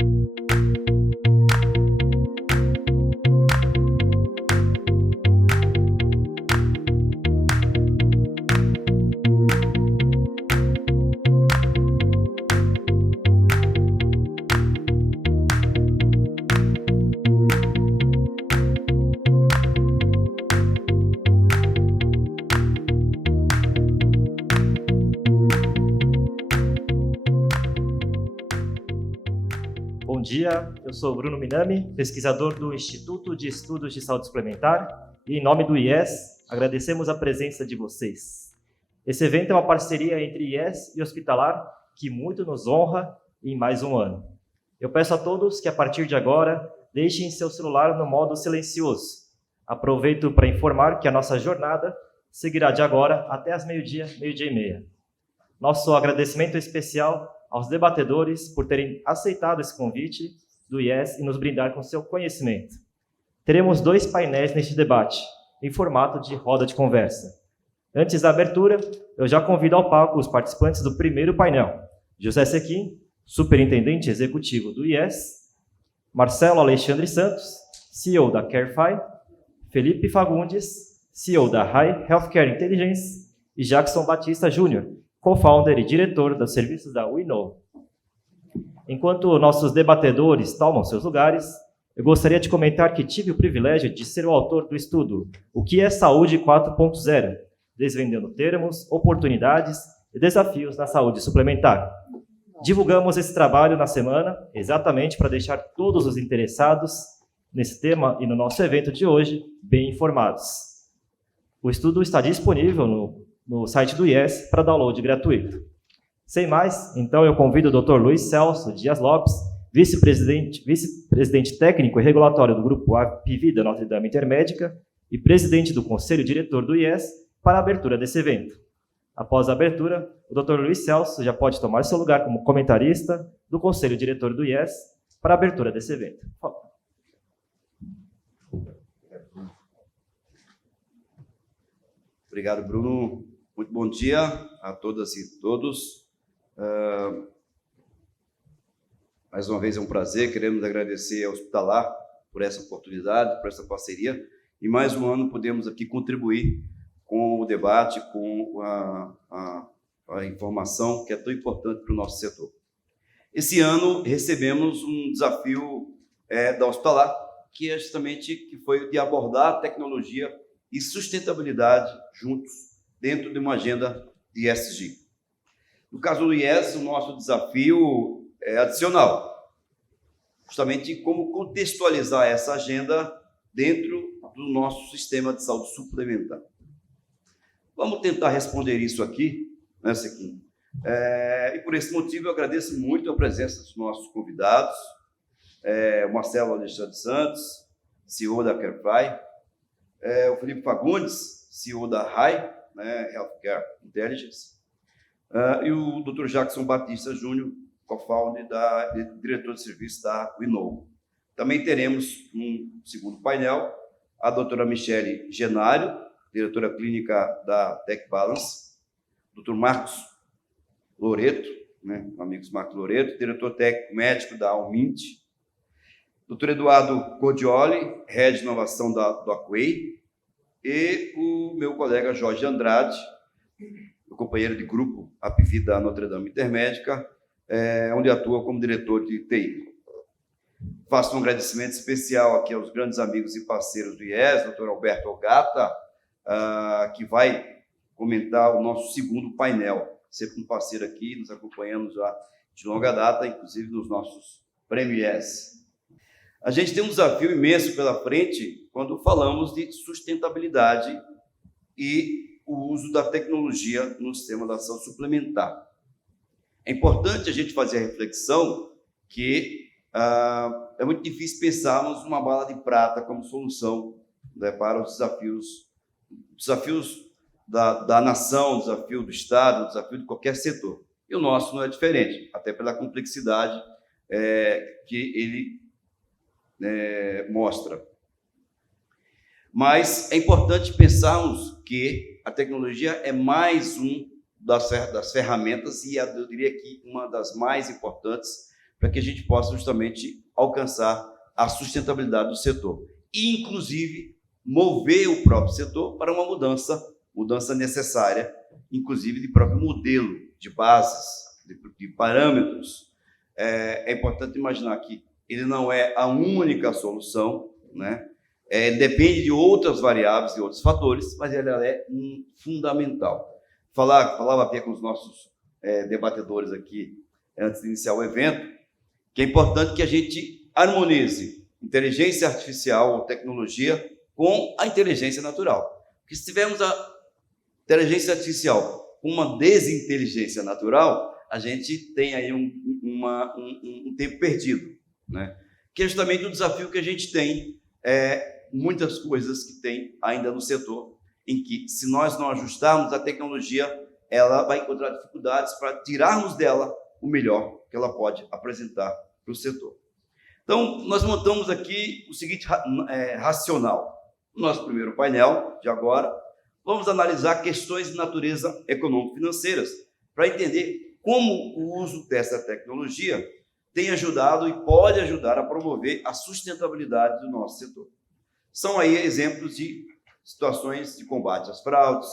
Bom dia, eu sou Bruno Minami, pesquisador do Instituto de Estudos de Saúde Suplementar, e em nome do IES, agradecemos a presença de vocês. Esse evento é uma parceria entre IES e Hospitalar, que muito nos honra em mais um ano. Eu peço a todos que, a partir de agora, deixem seu celular no modo silencioso. Aproveito para informar que a nossa jornada seguirá de agora até às meio-dia e meia. Nosso agradecimento especial aos debatedores por terem aceitado esse convite do IES e nos brindar com seu conhecimento. Teremos 2 painéis neste debate, em formato de roda de conversa. Antes da abertura, eu já convido ao palco os participantes do primeiro painel: José Sequim, superintendente executivo do IES, Marcelo Alexandre Santos, CEO da CareFi, Felipe Fagundes, CEO da High Healthcare Intelligence, e Jackson Batista Júnior, co-founder e diretor dos serviços da WeKnow. Enquanto nossos debatedores tomam seus lugares, eu gostaria de comentar que tive o privilégio de ser o autor do estudo O que é Saúde 4.0, desvendando termos, oportunidades e desafios na saúde suplementar. Divulgamos esse trabalho na semana, exatamente para deixar todos os interessados nesse tema e no nosso evento de hoje bem informados. O estudo está disponível no site do IES para download gratuito. Sem mais, então eu convido o Dr. Luiz Celso Dias Lopes, vice-presidente técnico e regulatório do Grupo APV da Notre Dame Intermédica e presidente do Conselho Diretor do IES, para a abertura desse evento. Após a abertura, o Dr. Luiz Celso já pode tomar seu lugar como comentarista do Conselho Diretor do IES para a abertura desse evento. Por favor. Obrigado, Bruno. Muito bom dia a todas e todos. Mais uma vez é um prazer, queremos agradecer ao Hospitalar por essa oportunidade, por essa parceria, e mais um ano podemos aqui contribuir com o debate, com a informação que é tão importante para o nosso setor. Esse ano recebemos um desafio da Hospitalar, que é justamente que foi de abordar a tecnologia e sustentabilidade juntos dentro de uma agenda de ESG. No caso do IES, o nosso desafio é adicional, justamente como contextualizar essa agenda dentro do nosso sistema de saúde suplementar. Vamos tentar responder isso aqui, né, Sequim? E por esse motivo eu agradeço muito a presença dos nossos convidados, o Marcelo Alexandre Santos, CEO da CareFi, o Felipe Fagundes, CEO da High, né, Healthcare Intelligence, e o Dr. Jackson Batista Júnior, co-founder e diretor de serviço da WeKnow. Também teremos um segundo painel, a doutora Michele Genário, diretora clínica da Tech Balance, Dr. Marcos Loreto, né, amigos Marcos Loreto, diretor técnico médico da Almint, Dr. Eduardo Codioli, head de inovação do Acquay, e o meu colega Jorge Andrade, o companheiro de grupo APV da Notre Dame Intermédica, onde atua como diretor de TI. Faço um agradecimento especial aqui aos grandes amigos e parceiros do IES, Dr. Alberto Ogata, que vai comentar o nosso segundo painel, sempre um parceiro aqui, nos acompanhando já de longa data, inclusive nos nossos prêmios IES. A gente tem um desafio imenso pela frente quando falamos de sustentabilidade e o uso da tecnologia no sistema da saúde suplementar. É importante a gente fazer a reflexão que é muito difícil pensarmos uma bala de prata como solução, né, para os desafios da nação, o desafio do Estado, o desafio de qualquer setor. E o nosso não é diferente, até pela complexidade que ele mostra. Mas é importante pensarmos que a tecnologia é mais das ferramentas, e eu diria que uma das mais importantes para que a gente possa justamente alcançar a sustentabilidade do setor e, inclusive, mover o próprio setor para uma mudança necessária, inclusive de próprio modelo, de bases, de parâmetros. É importante imaginar que ele não é a única solução, né? Ele depende de outras variáveis e outros fatores, mas ela é fundamental. Falava até com os nossos debatedores aqui, antes de iniciar o evento, que é importante que a gente harmonize inteligência artificial ou tecnologia com a inteligência natural. Porque se tivermos a inteligência artificial com uma desinteligência natural, a gente tem aí um tempo perdido, né? Que é justamente o desafio que a gente tem, muitas coisas que tem ainda no setor, em que, se nós não ajustarmos a tecnologia, ela vai encontrar dificuldades para tirarmos dela o melhor que ela pode apresentar para o setor. Então, nós montamos aqui o seguinte racional. No nosso primeiro painel de agora, vamos analisar questões de natureza econômico-financeiras para entender como o uso dessa tecnologia tem ajudado e pode ajudar a promover a sustentabilidade do nosso setor. São aí exemplos de situações de combate às fraudes,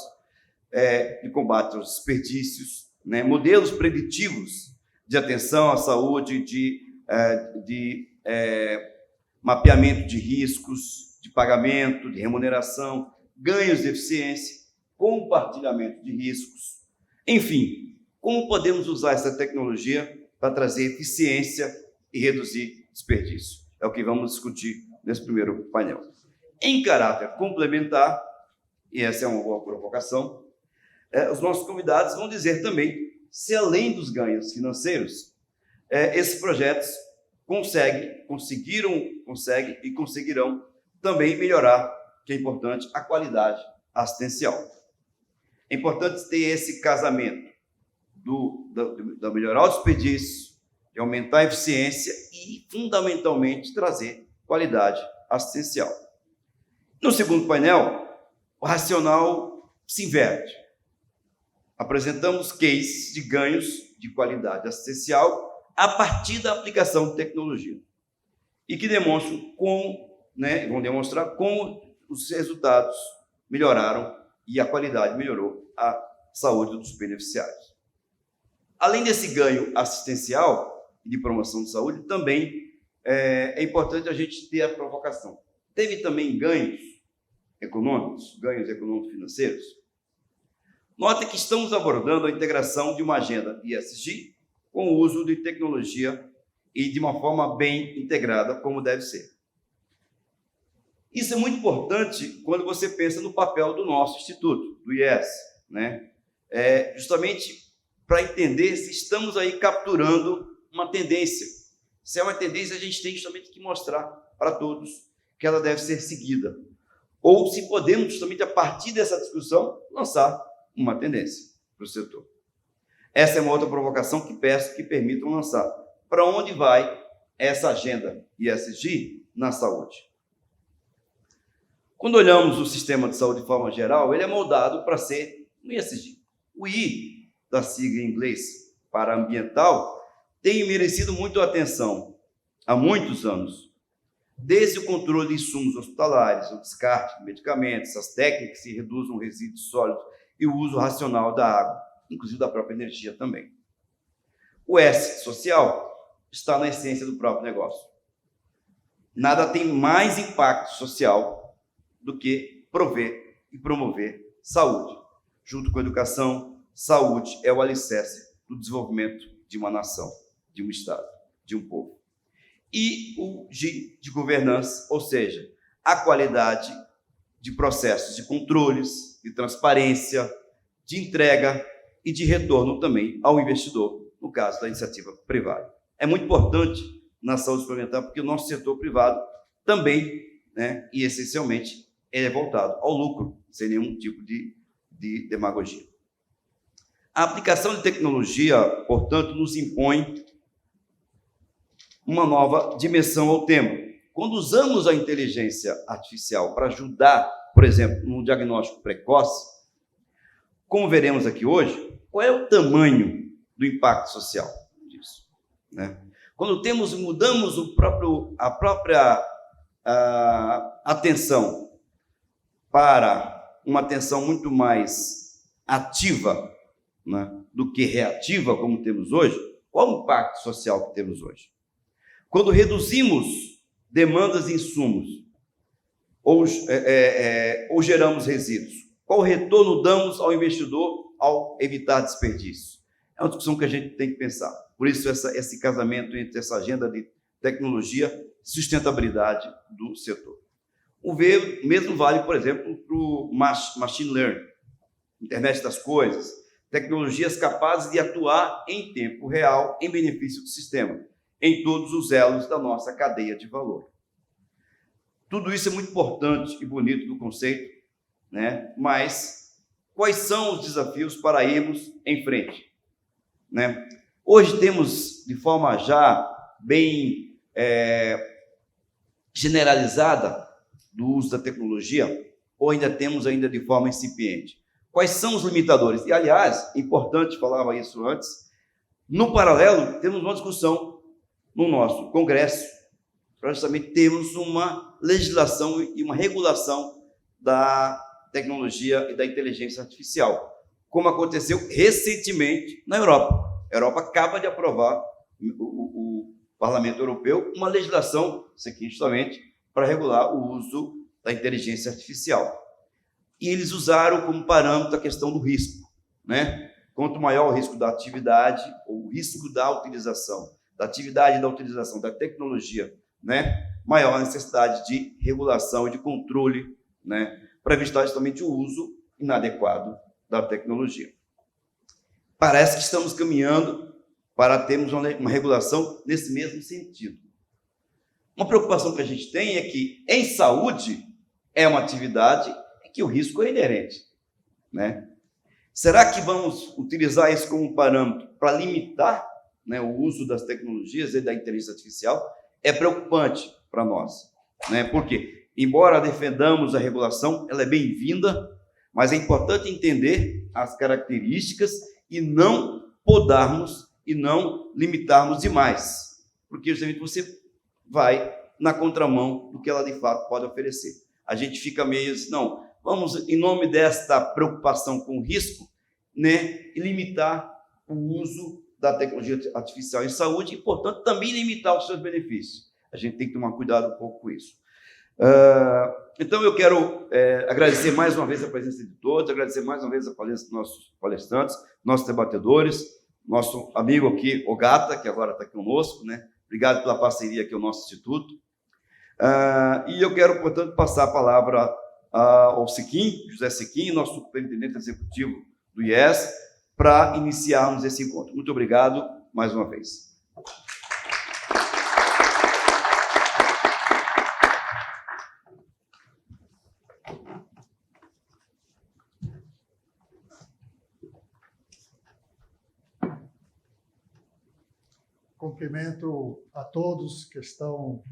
de combate aos desperdícios, né? Modelos preditivos de atenção à saúde, de mapeamento de riscos, de pagamento, de remuneração, ganhos de eficiência, compartilhamento de riscos. Enfim, como podemos usar essa tecnologia para trazer eficiência e reduzir desperdício? É o que vamos discutir nesse primeiro painel. Em caráter complementar, e essa é uma boa provocação, os nossos convidados vão dizer também se, além dos ganhos financeiros, esses projetos conseguiram e conseguirão também melhorar, que é importante, a qualidade assistencial. É importante ter esse casamento da melhorar o desperdício, de aumentar a eficiência e, fundamentalmente, trazer qualidade assistencial. No segundo painel, o racional se inverte. Apresentamos cases de ganhos de qualidade assistencial a partir da aplicação de tecnologia e que vão demonstrar como os resultados melhoraram e a qualidade melhorou a saúde dos beneficiários. Além desse ganho assistencial e de promoção de saúde, também é importante a gente ter a provocação. Teve também ganhos econômicos financeiros. Note que estamos abordando a integração de uma agenda ESG com o uso de tecnologia e de uma forma bem integrada, como deve ser. Isso é muito importante quando você pensa no papel do nosso instituto, do IES, né? Justamente para entender se estamos aí capturando uma tendência. Se é uma tendência, a gente tem justamente que mostrar para todos que ela deve ser seguida. Ou se podemos, justamente a partir dessa discussão, lançar uma tendência para o setor. Essa é uma outra provocação que peço que permitam lançar. Para onde vai essa agenda ESG na saúde? Quando olhamos o sistema de saúde de forma geral, ele é moldado para ser um ESG. O I, da sigla em inglês para ambiental, tem merecido muito atenção há muitos anos. Desde o controle de insumos hospitalares, o descarte de medicamentos, as técnicas que reduzam resíduos sólidos e o uso racional da água, inclusive da própria energia também. O S, social, está na essência do próprio negócio. Nada tem mais impacto social do que prover e promover saúde. Junto com a educação, saúde é o alicerce do desenvolvimento de uma nação, de um Estado, de um povo. E o G de governança, ou seja, a qualidade de processos de controles, de transparência, de entrega e de retorno também ao investidor, no caso da iniciativa privada. É muito importante na saúde suplementar, porque o nosso setor privado também, né, e essencialmente, é voltado ao lucro, sem nenhum tipo de demagogia. A aplicação de tecnologia, portanto, nos impõe uma nova dimensão ao tema. Quando usamos a inteligência artificial para ajudar, por exemplo, no diagnóstico precoce, como veremos aqui hoje, qual é o tamanho do impacto social disso, né? Quando mudamos a própria atenção para uma atenção muito mais ativa, né, do que reativa, como temos hoje, qual o impacto social que temos hoje? Quando reduzimos demandas de insumos ou geramos resíduos, qual retorno damos ao investidor ao evitar desperdício? É uma discussão que a gente tem que pensar. Por isso, esse casamento entre essa agenda de tecnologia e sustentabilidade do setor. O mesmo vale, por exemplo, para o machine learning, internet das coisas, tecnologias capazes de atuar em tempo real em benefício do sistema, em todos os elos da nossa cadeia de valor. Tudo isso é muito importante e bonito do conceito, né? Mas quais são os desafios para irmos em frente, né? Hoje temos, de forma já bem generalizada, do uso da tecnologia, ou ainda temos de forma incipiente? Quais são os limitadores? E, aliás, importante, falava isso antes, no paralelo, temos uma discussão no nosso Congresso, para justamente termos uma legislação e uma regulação da tecnologia e da inteligência artificial, como aconteceu recentemente na Europa. A Europa acaba de aprovar, o Parlamento Europeu, uma legislação, isso aqui justamente, para regular o uso da inteligência artificial. E eles usaram como parâmetro a questão do risco, né? Quanto maior o risco da atividade, ou o risco da utilização, da atividade e da utilização da tecnologia, né? Maior a necessidade de regulação e de controle, né? Para evitar justamente o uso inadequado da tecnologia. Parece que estamos caminhando para termos uma regulação nesse mesmo sentido. Uma preocupação que a gente tem é que, em saúde, é uma atividade em que o risco é inerente, né? Será que vamos utilizar isso como parâmetro para limitar, né, o uso das tecnologias e da inteligência artificial? É preocupante para nós, né? Porque, embora defendamos a regulação, ela é bem-vinda, mas é importante entender as características e não podarmos e não limitarmos demais, porque justamente você vai na contramão do que ela de fato pode oferecer. A gente fica meio assim, não, vamos, em nome desta preocupação com o risco, né, limitar o uso da tecnologia artificial em saúde e, portanto, também limitar os seus benefícios. A gente tem que tomar cuidado um pouco com isso. Então, eu quero agradecer mais uma vez a presença de todos, agradecer mais uma vez a presença dos nossos palestrantes, nossos debatedores, nosso amigo aqui, Ogata, que agora está aqui conosco, né? Obrigado pela parceria aqui ao nosso instituto. E eu quero, portanto, passar a palavra ao Siquim, José Siquim, nosso superintendente executivo do IES, para iniciarmos esse encontro. Muito obrigado mais uma vez. Cumprimento a todos que estão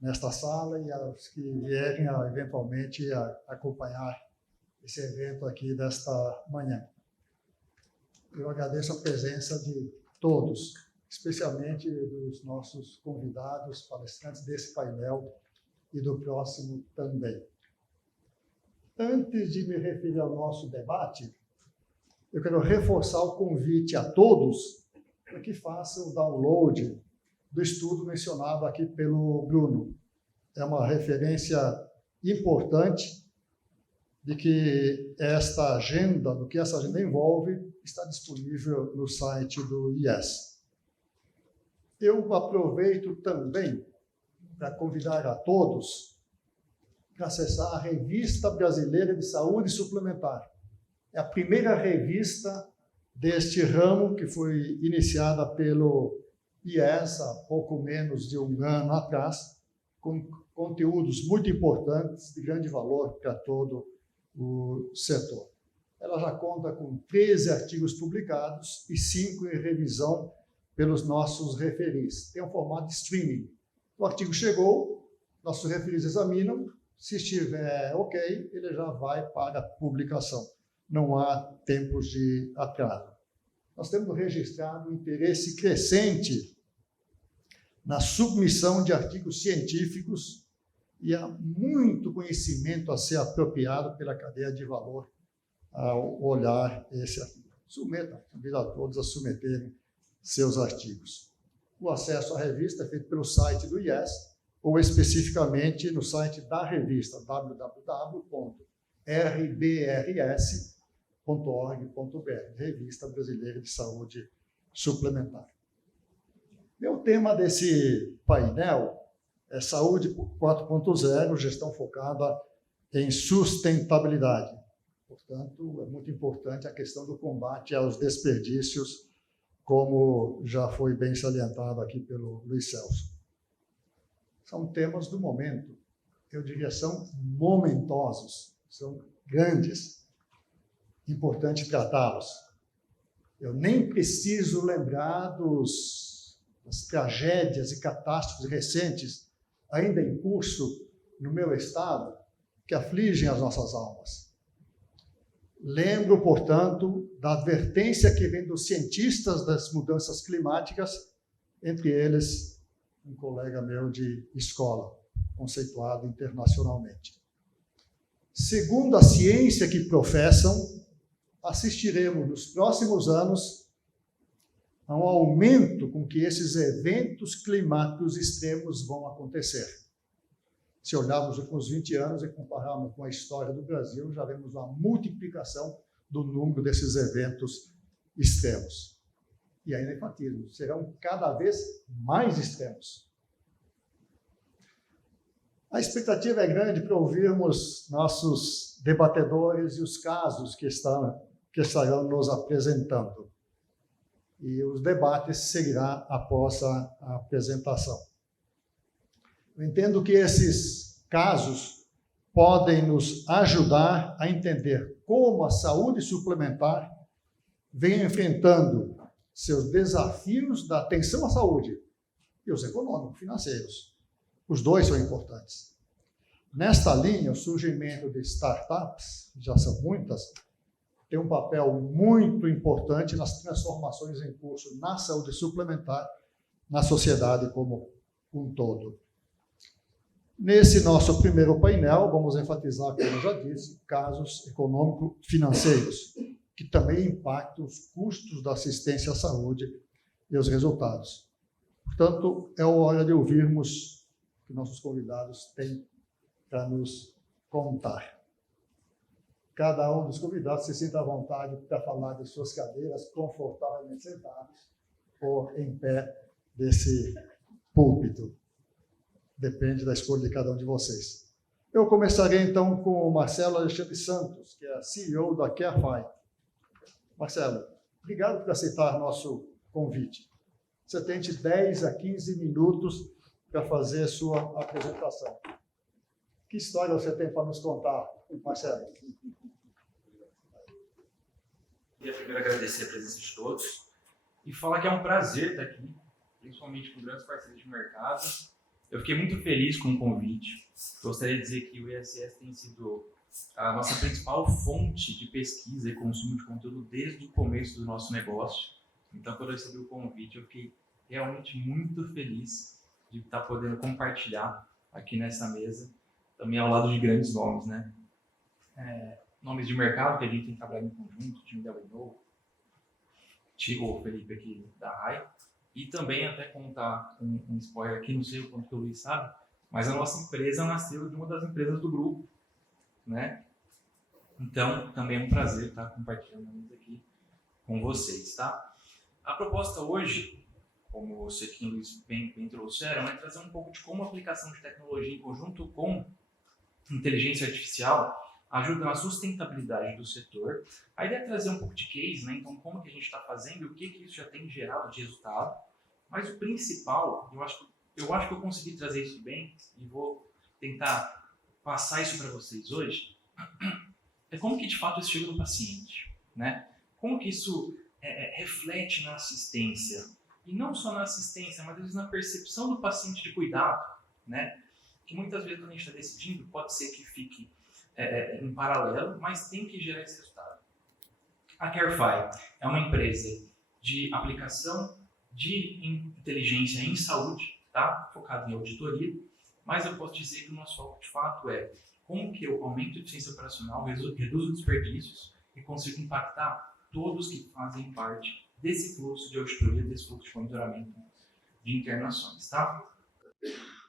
nesta sala e aos que vierem eventualmente a acompanhar esse evento aqui desta manhã. Eu agradeço a presença de todos, especialmente dos nossos convidados, palestrantes desse painel e do próximo também. Antes de me referir ao nosso debate, eu quero reforçar o convite a todos para que façam o download do estudo mencionado aqui pelo Bruno. É uma referência importante de que essa agenda, do que essa agenda envolve, está disponível no site do IES. Eu aproveito também para convidar a todos para acessar a Revista Brasileira de Saúde Suplementar. É a primeira revista deste ramo, que foi iniciada pelo IES há pouco menos de um ano atrás, com conteúdos muito importantes, de grande valor para todo o setor. Ela já conta com 13 artigos publicados e 5 em revisão pelos nossos referis. Tem um formato de streaming. O artigo chegou, nossos referis examinam, se estiver ok, ele já vai para a publicação. Não há tempos de atraso. Nós temos registrado um interesse crescente na submissão de artigos científicos, e há muito conhecimento a ser apropriado pela cadeia de valor ao olhar esse artigo. Convido a todos a submeterem seus artigos. O acesso à revista é feito pelo site do IES, ou especificamente no site da revista, www.rbrs.org.br, Revista Brasileira de Saúde Suplementar. Meu tema desse painel é Saúde 4.0, gestão focada em sustentabilidade. Portanto, é muito importante a questão do combate aos desperdícios, como já foi bem salientado aqui pelo Luiz Celso. São temas do momento, eu diria, são momentosos, são grandes, importante tratá-los. Eu nem preciso lembrar das tragédias e catástrofes recentes, ainda em curso no meu estado, que afligem as nossas almas. Lembro, portanto, da advertência que vem dos cientistas das mudanças climáticas, entre eles um colega meu de escola, conceituado internacionalmente. Segundo a ciência que professam, assistiremos nos próximos anos a um aumento com que esses eventos climáticos extremos vão acontecer. Se olharmos os últimos 20 anos e compararmos com a história do Brasil, já vemos uma multiplicação do número desses eventos extremos. E ainda enfatizo, serão cada vez mais extremos. A expectativa é grande para ouvirmos nossos debatedores e os casos que estarão nos apresentando. E os debates seguirá após a apresentação. Eu entendo que esses casos podem nos ajudar a entender como a saúde suplementar vem enfrentando seus desafios da atenção à saúde e os econômicos, financeiros. Os dois são importantes. Nesta linha, o surgimento de startups, já são muitas, tem um papel muito importante nas transformações em curso na saúde suplementar, na sociedade como um todo. Nesse nosso primeiro painel, vamos enfatizar, como eu já disse, casos econômico-financeiros, que também impactam os custos da assistência à saúde e os resultados. Portanto, é hora de ouvirmos o que nossos convidados têm para nos contar. Cada um dos convidados se sinta à vontade para falar de suas cadeiras, confortavelmente sentados ou em pé desse púlpito. Depende da escolha de cada um de vocês. Eu começarei, então, com o Marcelo Alexandre Santos, que é CEO da CareFi. Marcelo, obrigado por aceitar nosso convite. Você tem de 10 a 15 minutos para fazer a sua apresentação. Que história você tem para nos contar, Marcelo? Queria primeiro agradecer a presença de todos e falar que é um prazer estar aqui, principalmente com grandes parceiros de mercado. Eu fiquei muito feliz com o convite. Gostaria de dizer que o ISS tem sido a nossa principal fonte de pesquisa e consumo de conteúdo desde o começo do nosso negócio. Então, quando eu recebi o convite, eu fiquei realmente muito feliz de estar podendo compartilhar aqui nessa mesa, também ao lado de grandes nomes, né? Nomes de mercado que a gente tem trabalhado em conjunto, o time da Winnow, o Felipe aqui da RAI, e também até contar um spoiler aqui, não sei o quanto que o Luiz sabe, mas a nossa empresa nasceu de uma das empresas do grupo, né? Então, também é um prazer estar compartilhando isso aqui com vocês, tá? A proposta hoje, como você aqui e o Luiz bem trouxeram, é trazer um pouco de como a aplicação de tecnologia em conjunto com inteligência artificial ajuda na sustentabilidade do setor. A ideia é trazer um pouco de case, né? Então, como que a gente está fazendo e o que isso já tem gerado de resultado. Mas o principal, eu acho que eu consegui trazer isso bem e vou tentar passar isso para vocês hoje, é como que de fato isso chega no paciente, né? Como que isso reflete na assistência. E não só na assistência, mas às vezes na percepção do paciente de cuidado, né? Que muitas vezes quando a gente está decidindo, pode ser que fique em paralelo, mas tem que gerar esse resultado. A CareFi é uma empresa de aplicação de inteligência em saúde, tá? Focado em auditoria, mas eu posso dizer que o nosso foco de fato é como que eu aumento a eficiência operacional, reduzo desperdícios e consigo impactar todos que fazem parte desse fluxo de auditoria, desse fluxo de monitoramento de internações, tá?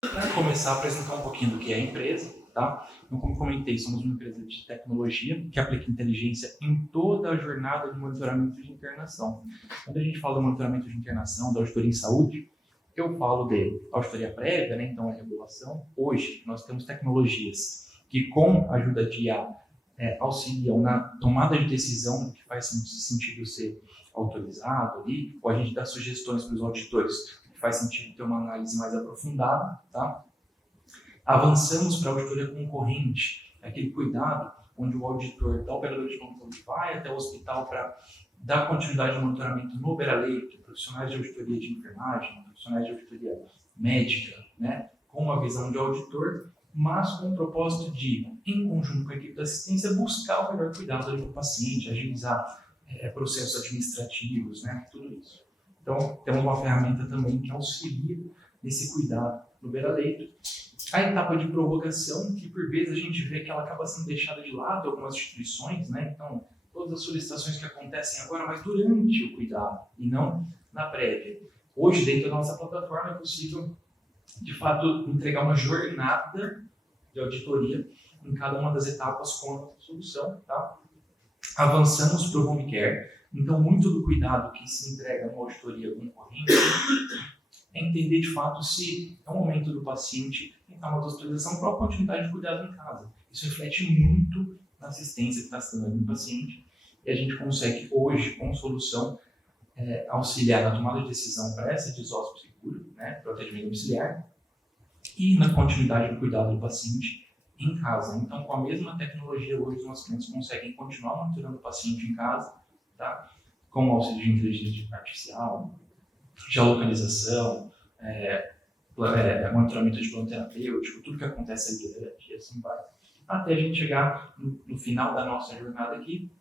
Para começar a apresentar um pouquinho do que é a empresa, tá? Então, como comentei, somos uma empresa de tecnologia que aplica inteligência em toda a jornada de monitoramento de internação. Quando a gente fala do monitoramento de internação, da auditoria em saúde, eu falo de auditoria prévia, né? Então, a regulação. Hoje, nós temos tecnologias que, com a ajuda de IA, auxiliam na tomada de decisão que faz sentido ser autorizado ali, ou a gente dá sugestões para os auditores que faz sentido ter uma análise mais aprofundada, tá? Avançamos para a auditoria concorrente, aquele cuidado onde o auditor da operadora de controle vai até o hospital para dar continuidade ao monitoramento no beira-leito, profissionais de auditoria de enfermagem, profissionais de auditoria médica, né? Com uma visão de auditor, mas com o propósito de, em conjunto com a equipe de assistência, buscar o melhor cuidado do paciente, agilizar processos administrativos, né? Tudo isso. Então, temos uma ferramenta também que auxilia nesse cuidado no beira-leito. A etapa de prorrogação, que por vezes a gente vê que ela acaba sendo deixada de lado em algumas instituições, né? Então, todas as solicitações que acontecem agora, mas durante o cuidado e não na prévia. Hoje, dentro da nossa plataforma, é possível, de fato, entregar uma jornada de auditoria em cada uma das etapas com a nossa solução, tá? Avançamos para o home care. Então, muito do cuidado que se entrega numa auditoria concorrente é entender, de fato, se é o momento do paciente tentar uma hospitalização para a continuidade de cuidado em casa. Isso reflete muito na assistência que está se dando no paciente e a gente consegue, hoje, com solução, auxiliar na tomada de decisão para essa desóspito seguro, né, para o atendimento domiciliar e na continuidade do cuidado do paciente em casa. Então, com a mesma tecnologia, hoje os nossos clientes conseguem continuar monitorando o paciente em casa, tá? Com o auxílio de inteligência artificial, geolocalização, monitoramento de plano terapêutico, tudo que acontece ali durante, e assim vai. Até a gente chegar no final da nossa jornada aqui,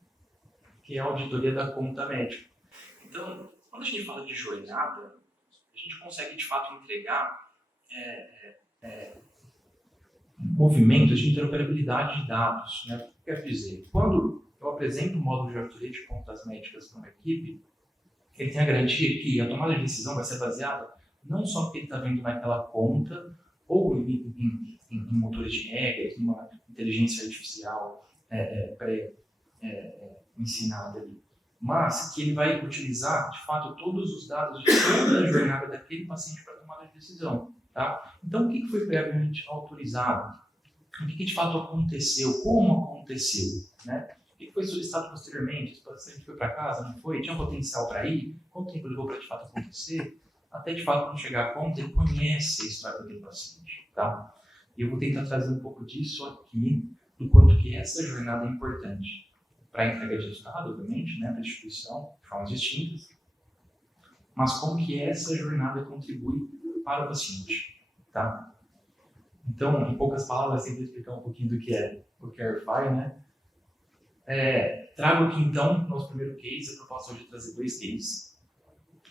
que é a auditoria da conta médica. Então, quando a gente fala de jornada, a gente consegue, de fato, entregar movimentos de interoperabilidade de dados, né? O que quer dizer? Quando eu apresento um módulo de auditoria de contas médicas para uma equipe, ele tem a garantia que a tomada de decisão vai ser baseada não só no que ele está vendo naquela conta, ou em motores de regras, numa inteligência artificial ensinada ali, mas que ele vai utilizar, de fato, todos os dados de toda a jornada daquele paciente para a tomada de decisão. Tá? Então, o que foi previamente autorizado? O que de fato aconteceu? Como aconteceu? Né? O que foi solicitado posteriormente? Esse paciente foi para casa, não foi? Tinha potencial para ir? Quanto tempo levou para de fato acontecer? Até de fato, quando chegar a conta, ele conhece a história daquele paciente. Tá? E eu vou tentar trazer um pouco disso aqui, do quanto que essa jornada é importante para a entrega de resultado, obviamente, né, para a instituição, de formas distintas, mas como que essa jornada contribui para o paciente, tá? Então, em poucas palavras, tento explicar um pouquinho do que é o Carify, né? Trago aqui, então, nosso primeiro case. A proposta hoje é trazer 2 cases.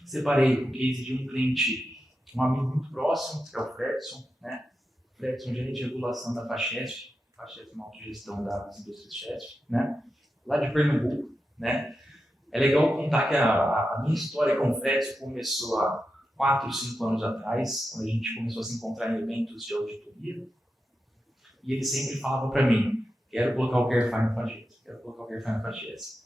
Separei o case de um cliente, um amigo muito próximo, que é o Fredson, né? Fredson, gerente de regulação da FACHESF, FACHESF é uma autogestão das indústrias CHESF, né? Lá de Pernambuco, né? É legal contar que a minha história com o Fredson começou há 4, 5 anos atrás, quando a gente começou a se encontrar em eventos de auditoria, e ele sempre falava para mim, quero colocar o Carify no FACHESF, quero colocar o Carify no FACHESF.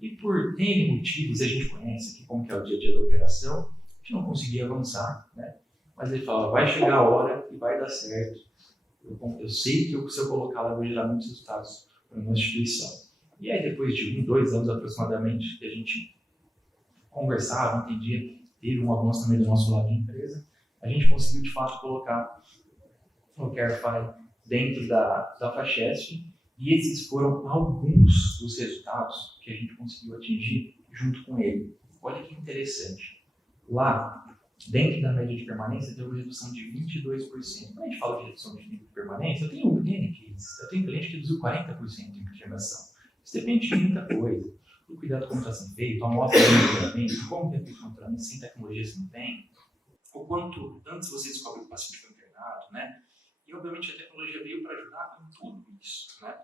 E por N motivos, a gente conhece aqui como que é o dia a dia da operação, a gente não conseguia avançar, né? Mas ele falava, vai chegar a hora e vai dar certo. Eu sei que se eu colocar lá, eu vou gerar muitos resultados para a nossa instituição. E aí, depois de 1, 2 anos aproximadamente, que a gente conversava, entendia, teve um avanço também do nosso lado de empresa, a gente conseguiu, de fato, colocar o Carify dentro da FACHESF, e esses foram alguns dos resultados que a gente conseguiu atingir junto com ele. Olha que interessante. Lá, dentro da média de permanência, teve uma redução de 22%. Quando a gente fala de redução de nível de permanência, eu tenho cliente que reduziu 40% em internação. Isso depende de muita coisa. O cuidado como está sendo feito, a amostra de monitoramento, como é feito o monitoramento, sem tecnologia se não tem. o quanto antes você descobre que o paciente foi internado, né? E, obviamente, a tecnologia veio para ajudar em tudo isso, né?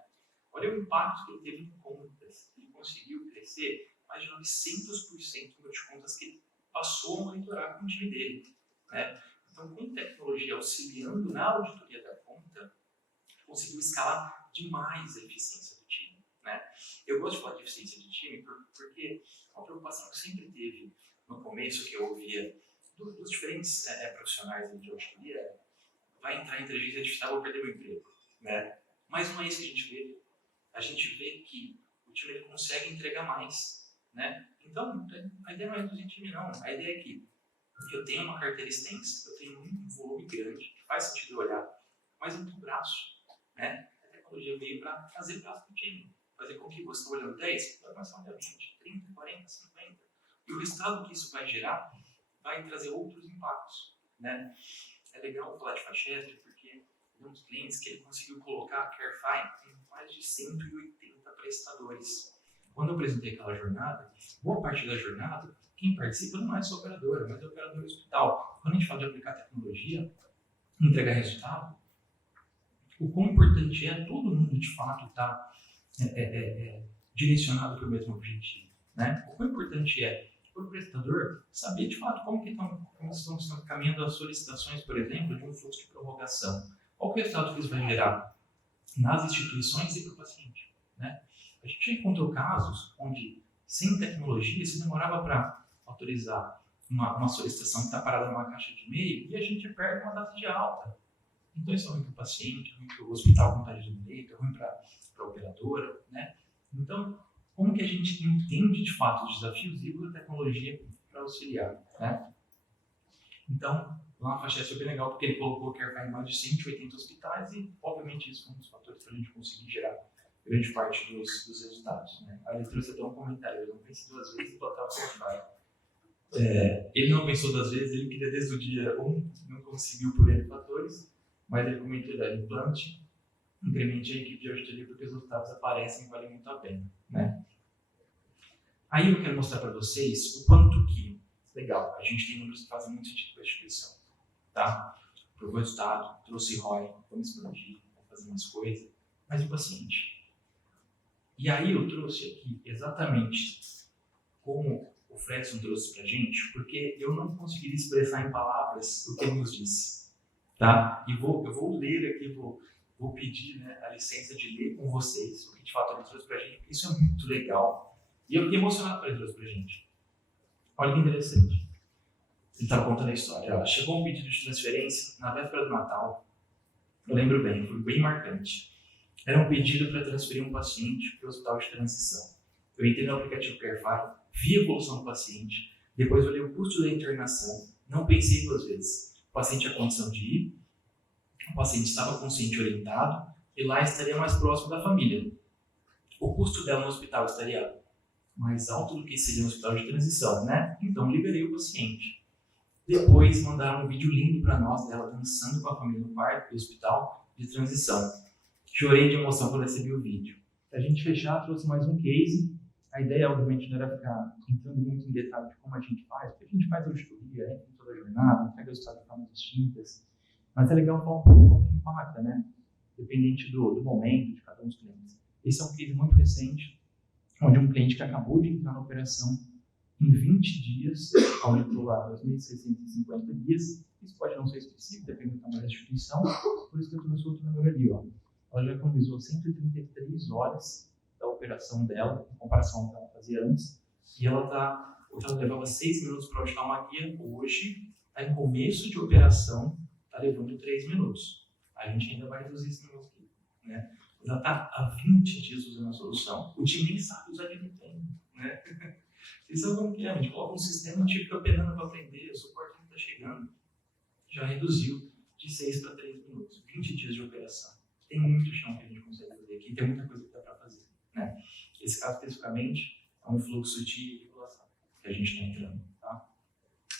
Olha o impacto que ele teve em contas. Ele conseguiu crescer mais de 900% no número de contas que ele passou a monitorar com o time dele, né? Então, com tecnologia auxiliando na auditoria da conta, conseguiu escalar demais a eficiência do time, né? Eu gosto de falar de eficiência de time porque a preocupação que sempre teve no começo, que eu ouvia dos diferentes profissionais de auditoria, vai entrar em inteligência artificial, vou perder meu emprego, né? Mas não é isso que a gente vê. A gente vê que o time ele consegue entregar mais, né? Então, a ideia não é reduzir time, não. A ideia é que eu tenho uma carteira extensa, eu tenho um volume grande, que faz sentido olhar, mas eu não tenho braço, né? A tecnologia veio para fazer braço do time, fazer com que você está olhando 10, vai começar a olhar 20, 30, 40, 50. E o resultado que isso vai gerar vai trazer outros impactos, né? É legal falar de Fachestre porque tem uns clientes que ele conseguiu colocar a CareFi em mais de 180 prestadores. Quando eu apresentei aquela jornada, boa parte da jornada, quem participa não é só a operadora, mas é o operador do hospital. Quando a gente fala de aplicar tecnologia, entregar resultado, o quão importante é todo mundo de fato estar direcionado para o mesmo objetivo, né? O quão importante é para o prestador saber de fato como estão caminhando as solicitações, por exemplo, de um fluxo de prorrogação. Qual que é o resultado que isso vai gerar nas instituições e para o paciente, né? A gente já encontrou casos onde, sem tecnologia, se demorava para autorizar uma solicitação que está parada numa caixa de e-mail e a gente perde uma data de alta. Então isso é ruim para o paciente, é ruim para o hospital com tarefa de leito, é ruim para a operadora, né? Então, como que a gente entende de fato os desafios e usa a tecnologia para auxiliar, né? Então, lá na Fachestre foi bem legal porque ele colocou o CareFi em mais de 180 hospitais e, obviamente, isso foi um dos fatores para a gente conseguir gerar grande parte dos resultados, né? Aí ele trouxe até um comentário, eu não pensei duas vezes em botar o CareFi. Ele não pensou duas vezes, ele queria desde o dia 1, não conseguiu por N fatores, mas ele comentou da implante, incremente a equipe de auditoria porque os resultados aparecem e valem muito a pena, né? Aí eu quero mostrar para vocês o quanto que, legal, a gente tem números que fazem muito sentido para a instituição, tá? Provou resultado, trouxe ROI, vamos expandir, vamos fazer mais coisa, mas o paciente. E aí eu trouxe aqui exatamente como o Fredson trouxe para a gente, porque eu não conseguiria expressar em palavras o que ele nos disse, tá? E eu vou ler aqui, vou pedir, né, a licença de ler com vocês o que de fato ele trouxe para a gente, porque isso é muito legal. E eu fiquei emocionado quando ele trouxe para a gente. Olha que interessante. Ele estava contando a história. Ó, chegou um pedido de transferência na véspera do Natal. Eu lembro bem, foi bem marcante. Era um pedido para transferir um paciente para o hospital de transição. Eu entrei no aplicativo CareFi, vi a evolução do paciente, depois olhei o custo da internação, não pensei duas vezes. O paciente tinha condição de ir, o paciente estava consciente e orientado, e lá estaria mais próximo da família. O custo dela no hospital estaria mais alto do que seria no hospital de transição, né? Então liberei o paciente. Depois mandaram um vídeo lindo para nós dela dançando com a família no quarto do hospital de transição. Chorei de emoção quando recebi o vídeo. Para a gente fechar, trouxe mais um case. A ideia, obviamente, não era ficar entrando muito em detalhe de como a gente faz, porque a gente faz auditoria, entra em toda a jornada, entrega o resultado de formas distintas. Mas é legal falar um pouco de como que impacta, né? Dependente do momento de cada um dos clientes. Esse é um case muito recente, onde um cliente que acabou de entrar na operação em 20 dias, aumentou lá 2.650 dias. Isso pode não ser específico, depende do tamanho da instituição, por isso que eu trouxe outro número ali, ó. Ela já economizou 133 horas da operação dela, em comparação ao que ela fazia antes, e ela levava 6 minutos para auditar uma guia, hoje, está em começo de operação, está levando 3 minutos. A gente ainda vai reduzir esse número aqui, né? Ela está há 20 dias usando a solução, o time nem sabe usar de bem, né? Vocês sabem como que é, a gente coloca um sistema, o time fica operando para aprender, o suporte está chegando, já reduziu de 6 para 3 minutos, 20 dias de operação. Tem muito chão que a gente consegue fazer aqui, tem muita coisa que dá para fazer, né? Esse caso, especificamente, é um fluxo de regulação que a gente está entrando, tá?